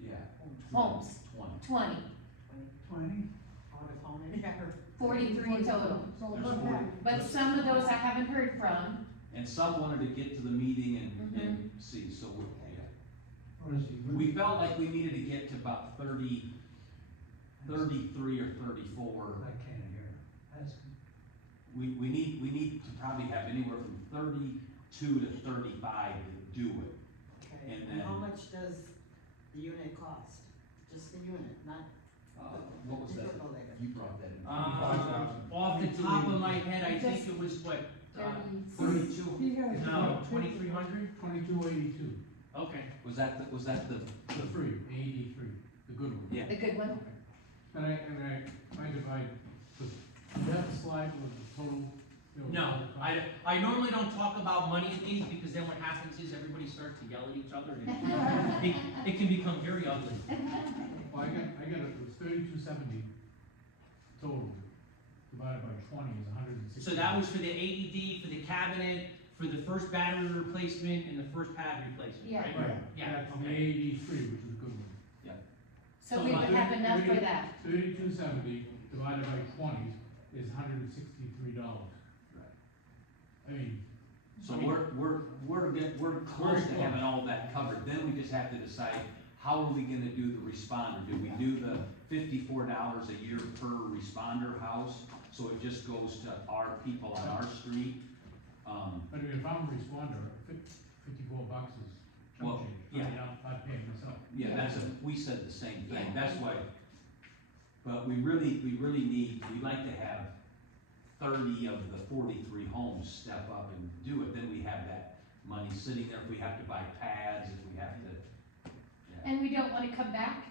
Yeah. homes, 20, 20? Out of how many are? 43 total. So There's look at, But some of those I haven't heard from. And some wanted to get to the meeting and see, so we felt like we needed to get to about 33 or 34. I can't hear. That's. We need to probably have anywhere from 32 to 35 to do it. Okay, And and how then- much does the unit cost? Just the unit, not. What was that? You brought that in. Off the top of my head, I think it was what, 32? he has. no, 2,300? 2282, Okay. Was that the the free, AED free, the good one. Yeah. The good one. And I divide, that slide was the total. No, I normally don't talk about money in these, because then what happens is everybody starts to yell at each other, and it can become very ugly. Well, I got it was 3270 total, divided by 20 is 160. So that was for the AED, for the cabinet, for the first battery replacement, and the first pad replacement, Yeah. right? Right, Yeah. that's the AED free, which is a good one. So we would have enough for that. 3270 divided by 20 is $163. Right. I mean, So we're close to having all that covered. Then we just have to decide, how are we gonna do the responder? Do we do the $54 a year per responder house? So it just goes to our people on our street? I mean, if I'm a responder, $54 is Well, chump change. yeah. I mean, I'd pay it myself. Yeah, we said the same thing. Yeah. That's why, but we really need, we'd like to have 30 of the 43 homes step up and do it. Then we have that money sitting there if we have to buy pads, if we have to. And we don't wanna come back,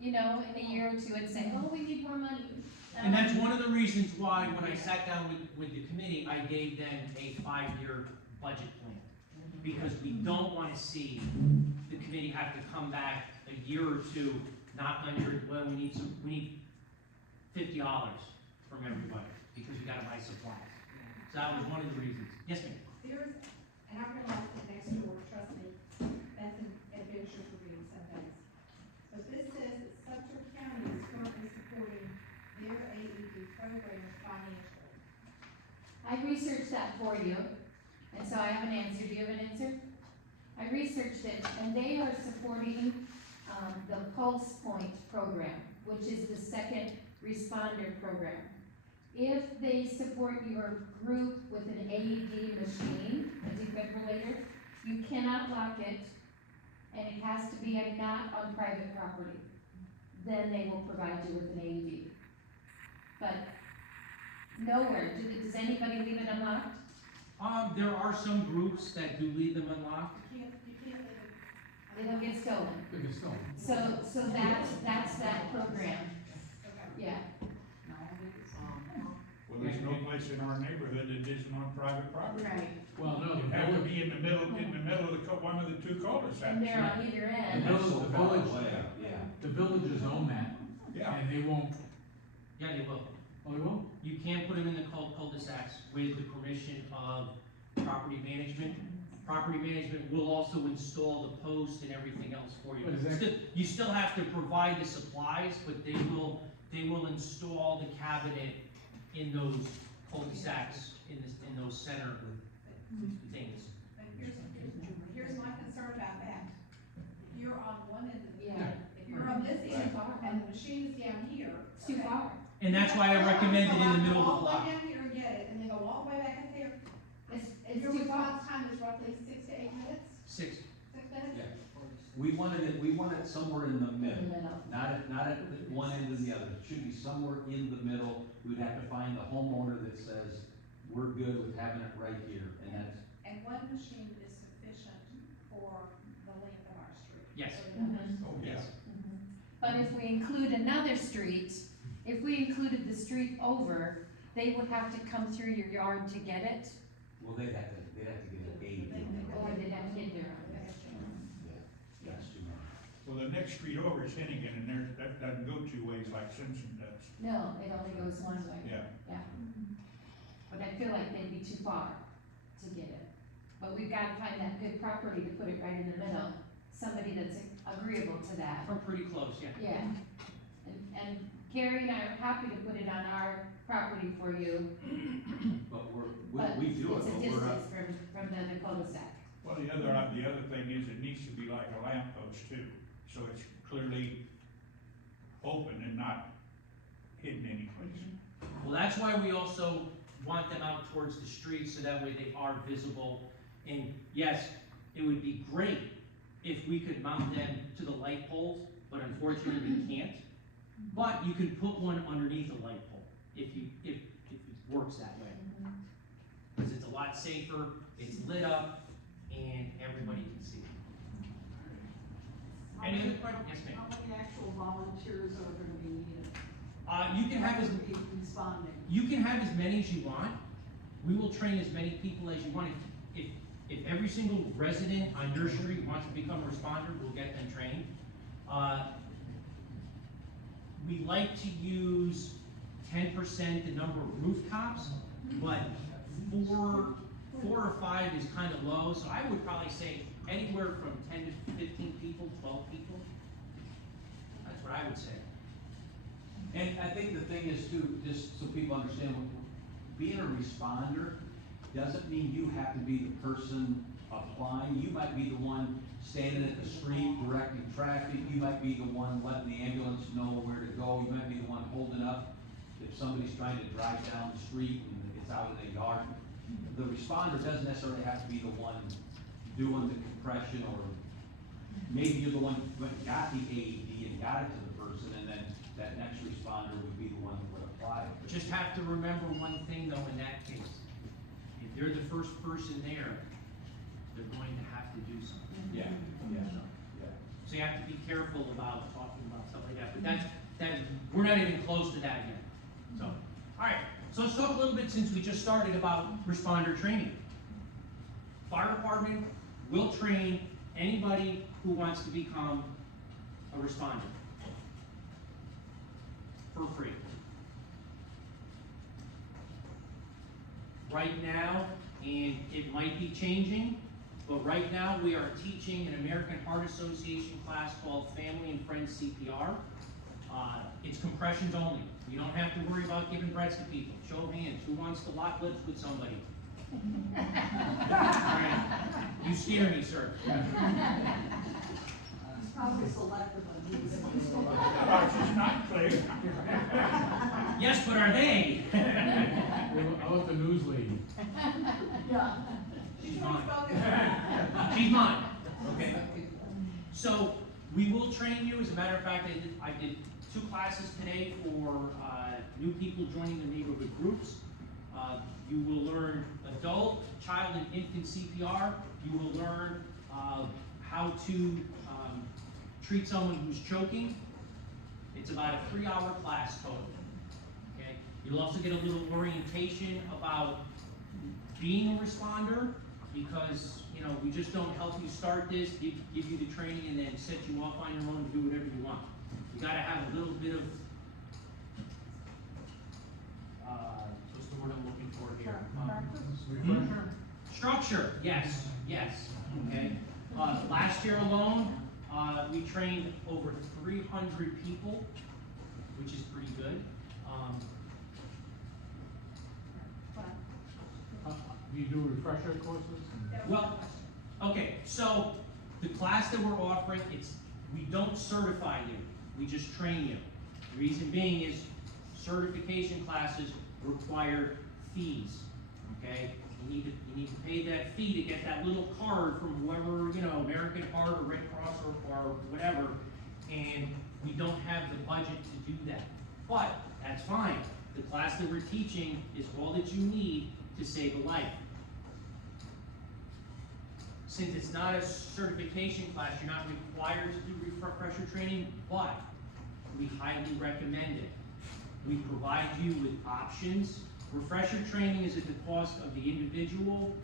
in a year or two and say, oh, we need more money. And that's one of the reasons why, when I sat down with the committee, I gave them a 5-year budget plan. Because we don't wanna see the committee have to come back a year or two, knock on your, well, we need $50 from everybody, because we gotta buy supplies. So that was one of the reasons. Yes, ma'am? There's, and I realize that next door, trust me, that's an adventure for me some days. But this says that Sumter County is currently supporting their AED program financially. I researched that for you, and so I have an answer. Do you have an answer? I researched it, and they are supporting, the Pulse Point program, which is the second responder program. If they support your group with an AED machine, a defibrillator, you cannot lock it, and it has to be not on private property. Then they will provide you with an AED. But nowhere, does anybody leave it unlocked? There are some groups that do leave them unlocked. You can't leave it. It'll get stolen. It is still. So that's that program, yeah. Well, there's no place in our neighborhood that isn't on private property. Right. Well, no, You have to be in the middle of one of the two cul-de-sacs. And they're on either The end. villages own that, Yeah. and they won't, Yeah, they will. oh, they won't? You can't put them in the cul-de-sacs with the permission of property management. Property management will also install the post and everything else for you. But is that- You still have to provide the supplies, but they will install the cabinet in those cul-de-sacs, in those center things. But here's my concern about that. If you're on one end of the, Yeah. if you're on this end and the machine is down here. It's too okay, far. And that's why I recommended in the middle of the All the block. way down here and get it, and then go all the way back up there. It's Your too far. response time is roughly 6 to 8 minutes, 6. 6 minutes? We wanted it somewhere in the middle. In the middle. Not at one end or the other. It should be somewhere in the middle. We'd have to find the homeowner that says, we're good with having it right here, and that's, And one machine is sufficient for the length of our street. Yes. For the numbers. Oh, yeah. But if we include another street, if we included the street over, they would have to come through your yard to get it? well, they'd have to get an AED. Or they'd have to get there? Yeah, that's too much. Well, the next street over is Hennigan, and that doesn't go two ways like Simpson does. No, it only goes one way. Yeah. Yeah. But I feel like they'd be too far to get it. But we've gotta find that good property to put it right in the middle, somebody that's agreeable to that. We're pretty close, yeah. Yeah. And Carrie and I are happy to put it on our property for you, But but we do it, it's a but we're not. distance from the cul-de-sac. Well, the other thing is it needs to be like a lamp post too, so it's clearly open and not hidden anyplace. Well, that's why we also want them out towards the street, so that way they are visible. And yes, it would be great if we could mount them to the light poles, but unfortunately we can't. But you can put one underneath a light pole, if it works that way. Because it's a lot safer, it's lit up, and everybody can see it. Any other questions? Yes, ma'am. How many actual volunteers are gonna be needed? You can have as, Be responding. you can have as many as you want. We will train as many people as you want. If every single resident on your street wants to become a responder, we'll get them trained. We like to use 10% the number of rooftops, but four or five is kind of low, so I would probably say anywhere from 10 to 15 people, 12 people. That's what I would say. And I think the thing is too, just so people understand, being a responder doesn't mean you have to be the person applying. You might be the one standing at the street directing traffic. You might be the one letting the ambulance know where to go. You might be the one holding up if somebody's trying to drive down the street and it's out in the yard. The responder doesn't necessarily have to be the one doing the compression, or maybe you're the one who went and got the AED and got it to the person, and then that next responder would be the one that would apply it. Just have to remember one thing though in that case. If they're the first person there, they're going to have to do something. Yeah, yeah, yeah. So you have to be careful about talking about stuff like that, but we're not even close to that yet. So, all right, so let's talk a little bit, since we just started, about responder training. Fire department will train anybody who wants to become a responder for free. Right now, and it might be changing, but right now we are teaching an American Heart Association class called Family and Friends CPR. It's compressions only. You don't have to worry about giving breaths to people. Show of hands, who wants to lock lips with somebody? All right. You scare me, sir. Probably selective on these. It's not clear. Yes, but are they? I'll let the news lady. Yeah. She's mine. She's mine. Okay. So we will train you. As a matter of fact, I did 2 classes today for new people joining the neighborhood groups. You will learn adult, child, and infant CPR. You will learn how to treat someone who's choking. It's about a 3-hour class total. Okay. You'll also get a little orientation about being a responder, because we just don't help you start this, give you the training, and then set you off on your own to do whatever you want. You gotta have a little bit of what's the word I'm looking for here? Refresher? Structure, yes, okay. Last year alone, we trained over 300 people, which is pretty good. Do you do refresher courses? Well, okay, so the class that we're offering, we don't certify you, we just train you. The reason being is certification classes require fees, okay? You need to pay that fee to get that little card from whoever, you know, American Heart or Red Cross or whatever, and we don't have the budget to do that. But that's fine. The class that we're teaching is all that you need to save a life. Since it's not a certification class, you're not required to do refresher training, but we highly recommend it. We provide you with options. Refresher training is at the cost of the individual,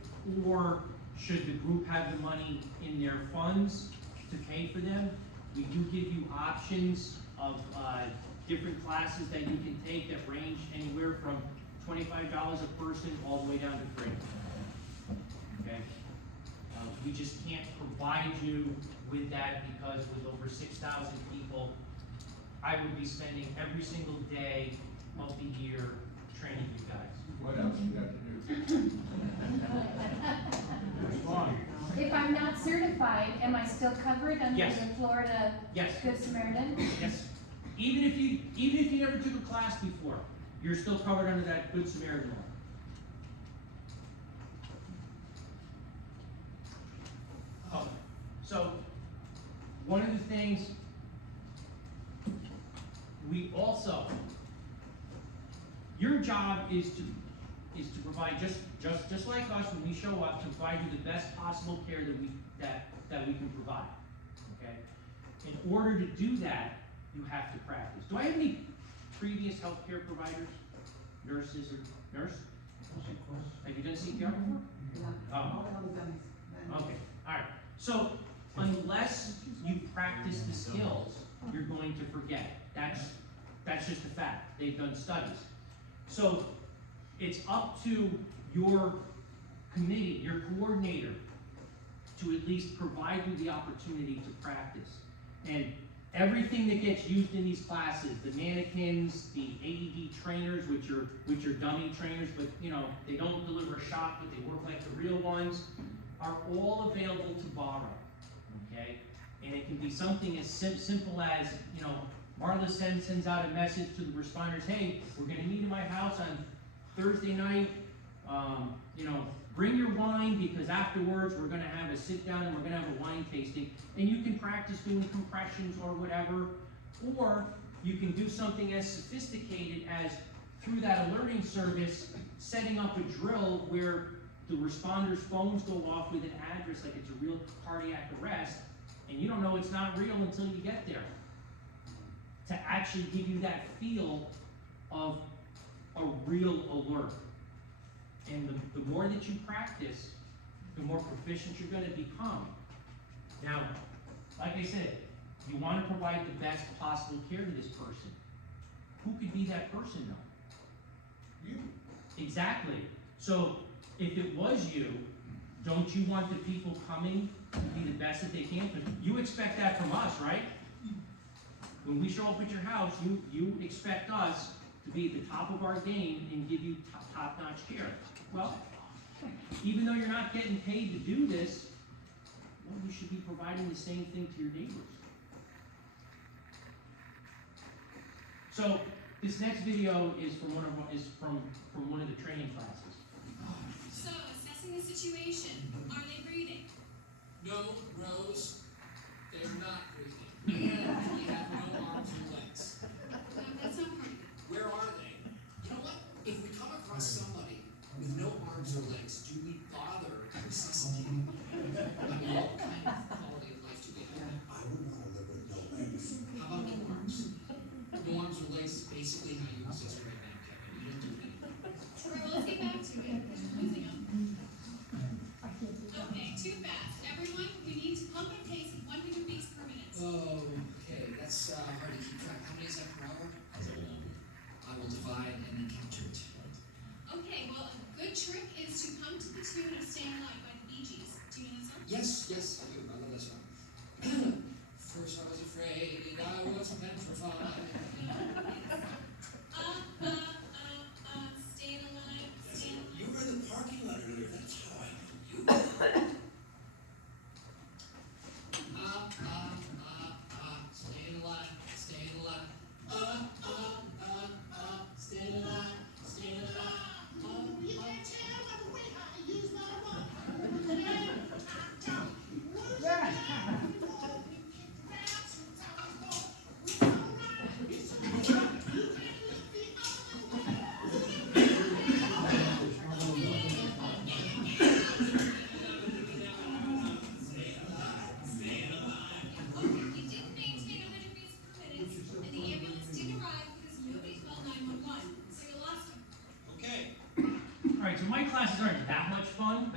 or should the group have the money in their funds to pay for them, we do give you options of different classes that you can take that range anywhere from $25 a person all the way down to free. Okay? We just can't provide you with that because with over 6,000 people, I would be spending every single day of the year training you guys. What else you got to do? Respond. If I'm not certified, am I still covered under Yes. the Florida Yes. Good Samaritan? Yes. Even if you never took a class before, you're still covered under that Good Samaritan law. So, one of the things we also, your job is to provide just like us when we show up, to provide you the best possible care that we can provide. Okay? In order to do that, you have to practice. Do I have any previous healthcare providers, nurses or nurse? Have you done CPR before? Oh. Okay, all right. So unless you practice the skills, you're going to forget. That's just a fact. They've done studies. So it's up to your committee, your coordinator, to at least provide you the opportunity to practice. And everything that gets used in these classes, the mannequins, the AED trainers, which are dummy trainers, but you know, they don't deliver a shock, but they work like the real ones, are all available to borrow. Okay? And it can be something as simple as, you know, Marla sends out a message to the responders, hey, we're gonna meet in my house on Thursday night, you know, bring your wine because afterwards we're gonna have a sit down and we're gonna have a wine tasting, and you can practice doing compressions or whatever, or you can do something as sophisticated as, through that alerting service, setting up a drill where the responders' phones go off with an address like it's a real cardiac arrest, and you don't know it's not real until you get there. To actually give you that feel of a real alert. And the more that you practice, the more proficient you're going to become. Now, like I said, you want to provide the best possible care to this person. Who could be that person though? You. Exactly. So if it was you, don't you want the people coming to be the best that they can? Because you expect that from us, right? When we show up at your house, you expect us to be at the top of our game and give you top-notch care. Well, even though you're not getting paid to do this, well, you should be providing the same thing to your neighbors. So this next video is from one of the training classes. So, assessing the situation, are they breathing? No, Rose, they're not breathing. And they have no arms or legs. That's not part of it. Where are they? You know what? If we come across somebody with no arms or legs, do we bother resuscitating? I mean, what kind of quality of life do we have? I would want to live with no legs. How about no arms? No arms or legs is basically how you exist right now, Kevin. You don't do anything. Troy, let's get back to it, because you're losing them. Okay, too fast. Everyone, we need to pump at a pace of 100 beats per minute. Okay, that's hard to keep track. How many is that per hour? I will divide and then counter it. Okay, well, a good trick is to come to the tune of Staying Alive by the Bee Gees. Do you know that song? Yes, I do. I love that song. First I was afraid, I was petrified. Staying alive, staying alive. You were in the parking lot earlier, that's how I know you. Staying alive, staying alive. Staying alive, staying alive. You can't tell by the way how you classes aren't that much fun,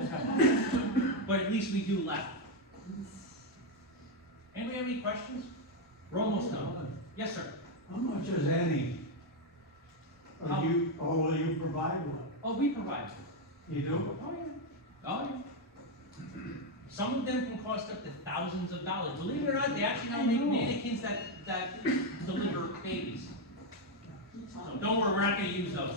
but at least we do laugh. Anybody have any questions? We're almost done. Yes, sir. How much is any? Or will you provide one? Oh, we provide. You do? Oh, yeah. Oh, yeah. Some of them can cost up to thousands of dollars. Believe it or not, they actually now make mannequins that deliver babies. So don't worry, we're not gonna use those.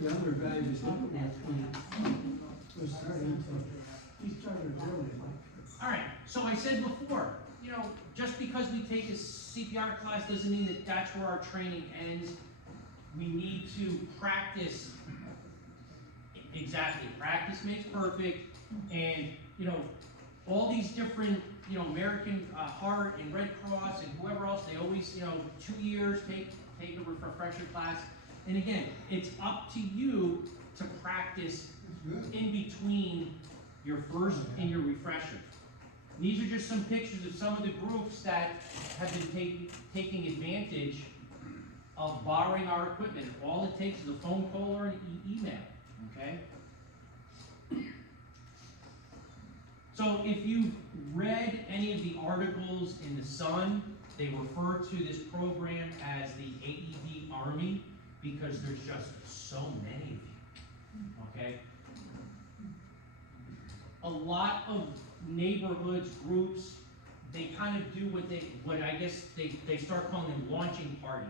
The other guy was looking at when was starting to, he started really like. All right, so I said before, you know, just because we take a CPR class doesn't mean that that's where our training ends. We need to practice. Exactly, practice makes perfect, and, you know, all these different, you know, American Heart and Red Cross and whoever else, they always, you know, 2 years, take a refresher class. And again, it's up to you to practice in between your first and your refresher. These are just some pictures of some of the groups that have been taking advantage of borrowing our equipment. All it takes is a phone call or an email, okay? So if you've read any of the articles in The Sun, they refer to this program as the AED Army because there's just so many of you, okay? A lot of neighborhoods, groups, they kind of do what I guess they start calling them launching parties.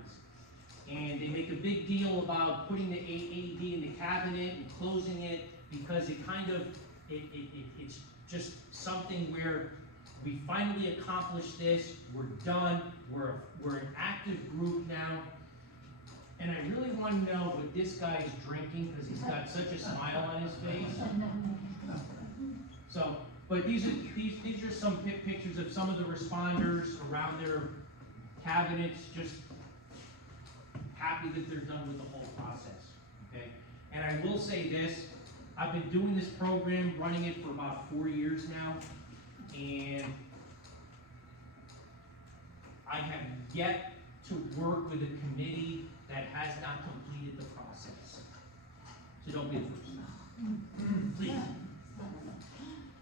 And they make a big deal about putting the AED in the cabinet and closing it because it kind of, it's just something where we finally accomplished this, we're done, we're an active group now. And I really want to know what this guy's drinking because he's got such a smile on his face. So, but these are some pictures of some of the responders around their cabinets, just happy that they're done with the whole process, okay? And I will say this, I've been doing this program, running it for about 4 years now, and I have yet to work with a committee that has not completed the process. So don't be the first. Please.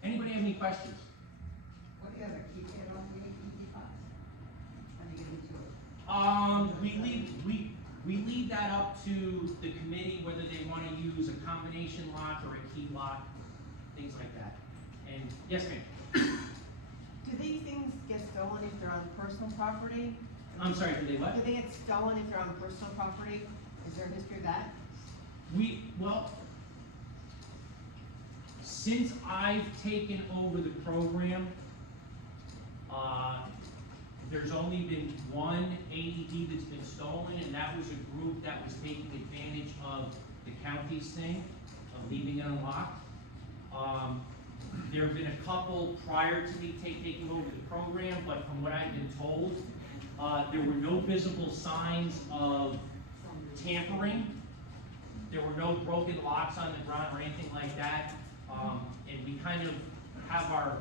Anybody have any questions? What do you have, a keypad on the AED box? How do you get into it? We leave that up to the committee, whether they want to use a combination lock or a key lock, things like that. And, yes, ma'am? Do these things get stolen if they're on personal property? I'm sorry, do they what? Do they get stolen if they're on personal property? Is there a history of that? Well, since I've taken over the program, there's only been one AED that's been stolen, and that was a group that was taking advantage of the county's thing, of leaving it unlocked. There have been a couple prior to me taking over the program, but from what I've been told, there were no visible signs of tampering. There were no broken locks on the ground or anything like that. And we kind of have our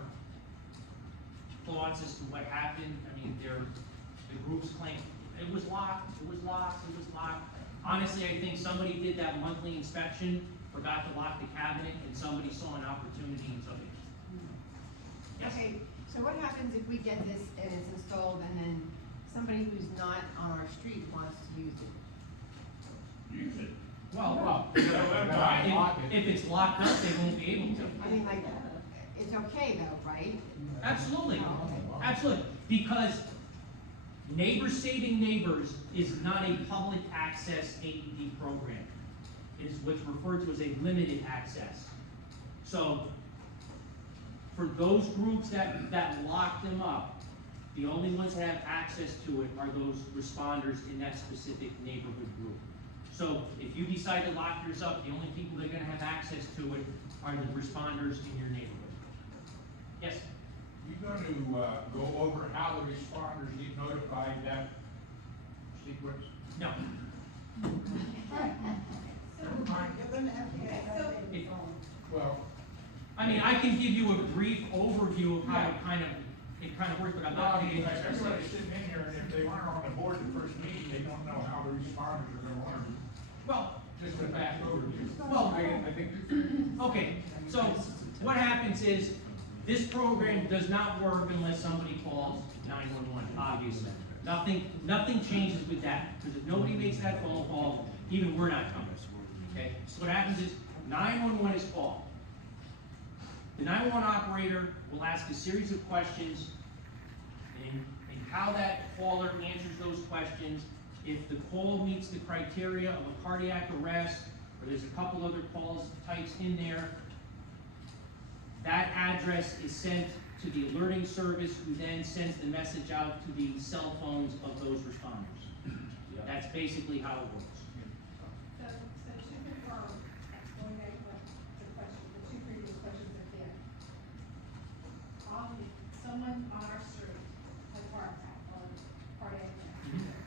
thoughts as to what happened. I mean, the groups claim it was locked, it was locked, it was locked. Honestly, I think somebody did that monthly inspection, forgot to lock the cabinet, and somebody saw an opportunity and took it. Yes? Okay, so what happens if we get this and it's installed and then somebody who's not on our street wants to use it? Use it. Well, if it's locked up, they won't be able to. I mean, like, it's okay though, right? Absolutely, Oh, okay. absolutely, because Neighbors Saving Neighbors is not a public access AED program. It is what's referred to as a limited access. So, for those groups that lock them up, the only ones that have access to it are those responders in that specific neighborhood group. So, if you decide to lock yours up, the only people that are gonna have access to it are the responders in your neighborhood. Yes? You going to go over how the responders get notified that sequence? No. Well, I mean, I can give you a brief overview of how it kind of works, but I'm not gonna get into everybody's specifics. sitting in here, and if they weren't on the board the first meeting, they don't know how the responders are gonna learn. Well, Mr. Back over to you. Well, I think. Okay, so what happens is, this program does not work unless somebody calls 911, obviously. Nothing changes with that, because if nobody makes that phone call, even we're not coming, okay? So what happens is, 911 is called. The 911 operator will ask a series of questions, and how that caller answers those questions, if the call meets the criteria of a cardiac arrest, or there's a couple other calls types in there, that address is sent to the alerting service, who then sends the message out to the cell phones of those responders. That's basically how it works. So to confirm, going back to the question, the two previous questions are there. Someone on our street has heart attack or cardiac arrest.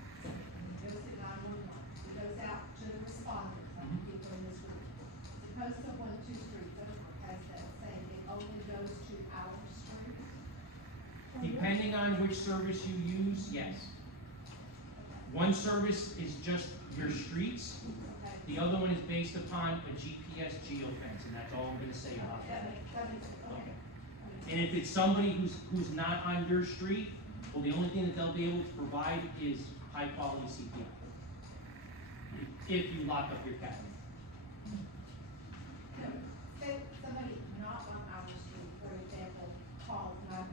Goes to 911, he goes out to the responders, like people in this group. Suppose someone 2 streets over has that same, it only goes to our street? Depending on which service you use, yes. One service is just your streets, the other one is based upon a GPS geofence, and that's all I'm gonna say about that. That makes it, okay. And if it's somebody who's not on your street, well, the only thing that they'll be able to provide is high quality CPR. If you lock up your cabinet. Say somebody not on our street, for example, calls 911,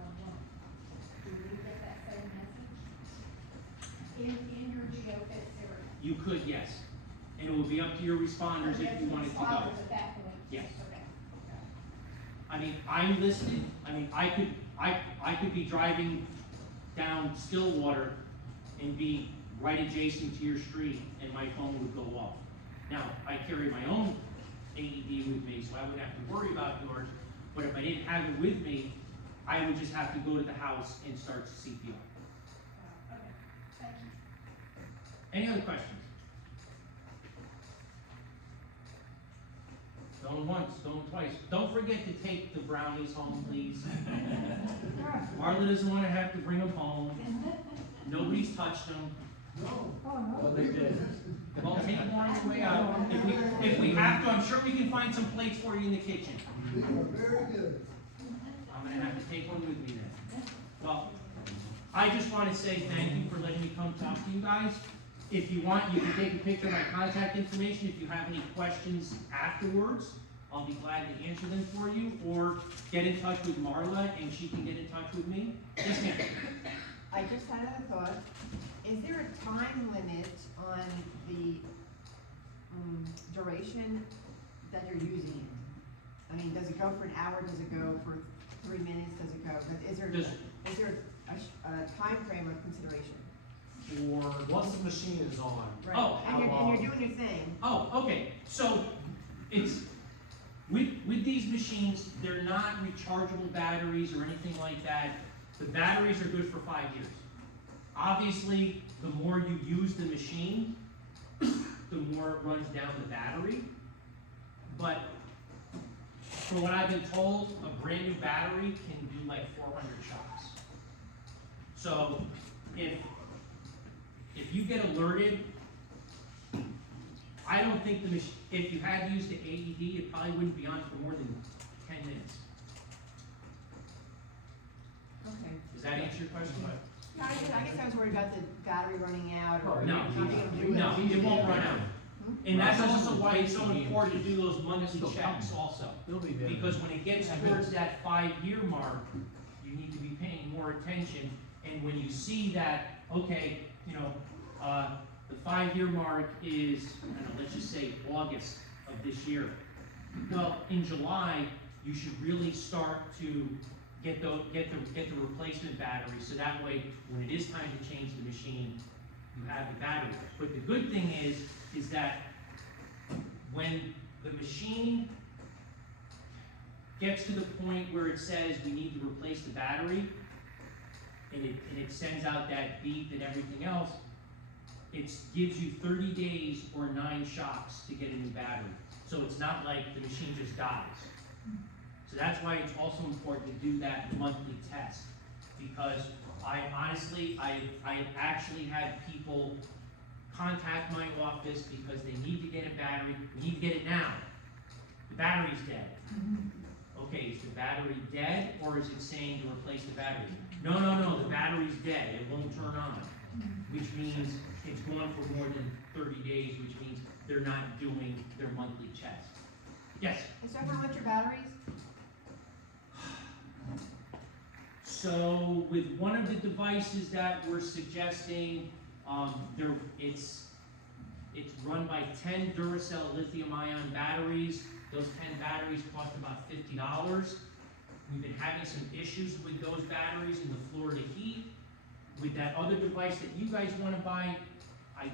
do we get that same message? In your geofence area? You could, yes. And it would be up to your responders if you wanted to go. Responders at that point? Yes. Okay. I mean, I'm listed, I could be driving down Stillwater and be right adjacent to your street, and my phone would go off. Now, I carry my own AED with me, so I wouldn't have to worry about yours, but if I didn't have it with me, I would just have to go to the house and start CPR. Okay, thank you. Any other questions? Going once, going twice. Don't forget to take the brownies home, please. Marla doesn't want to have to bring them home. Nobody's touched them. Well, they did. Well, take them on your way out. If we have to, I'm sure we can find some plates for you in the kitchen. Very good. I'm gonna have to take one with me then. Well, I just want to say thank you for letting me come talk to you guys. If you want, you can take a picture of my contact information. If you have any questions afterwards, I'll be glad to answer them for you, or get in touch with Marla and she can get in touch with me. Yes, ma'am. I just had a thought. Is there a time limit on the duration that you're using it? I mean, does it go for an hour? Does it go for 3 minutes? Does it go? Is there a time frame of consideration? Or once the machine is on. Right. Oh, and you're doing your thing. Oh, okay. So it's with these machines, they're not rechargeable batteries or anything like that. The batteries are good for 5 years. Obviously, the more you use the machine, the more it runs down the battery. But from what I've been told, a brand new battery can do like 400 shots. So if you get alerted, I don't think if you had used the AED, it probably wouldn't be on for more than 10 minutes. Okay. Does that answer your question? I guess I was worried about the battery running out or No, not being able to do it. no, it won't run out. And that's also why it's so important to do those monthly checks also. Because when it gets towards that 5-year mark, you need to be paying more attention. And when you see that, okay, you know, the 5-year mark is, I don't know, let's just say August of this year. Well, in July, you should really start to get the replacement battery, so that way, when it is time to change the machine, you have the battery. But the good thing is that when the machine gets to the point where it says we need to replace the battery, and it sends out that beep and everything else, it gives you 30 days or 9 shocks to get a new battery. So it's not like the machine just dies. So that's why it's also important to do that monthly test, because I honestly, I actually had people contact my office because they need to get a battery, we need to get it now. The battery's dead. Okay, is the battery dead, or is it saying to replace the battery? No, the battery's dead, it won't turn on, which means it's gone for more than 30 days, which means they're not doing their monthly checks. Yes? Is that how much your batteries? So with one of the devices that we're suggesting, it's run by 10 Duracell lithium-ion batteries. Those 10 batteries cost about $50. We've been having some issues with those batteries in the Florida heat. With that other device that you guys want to buy,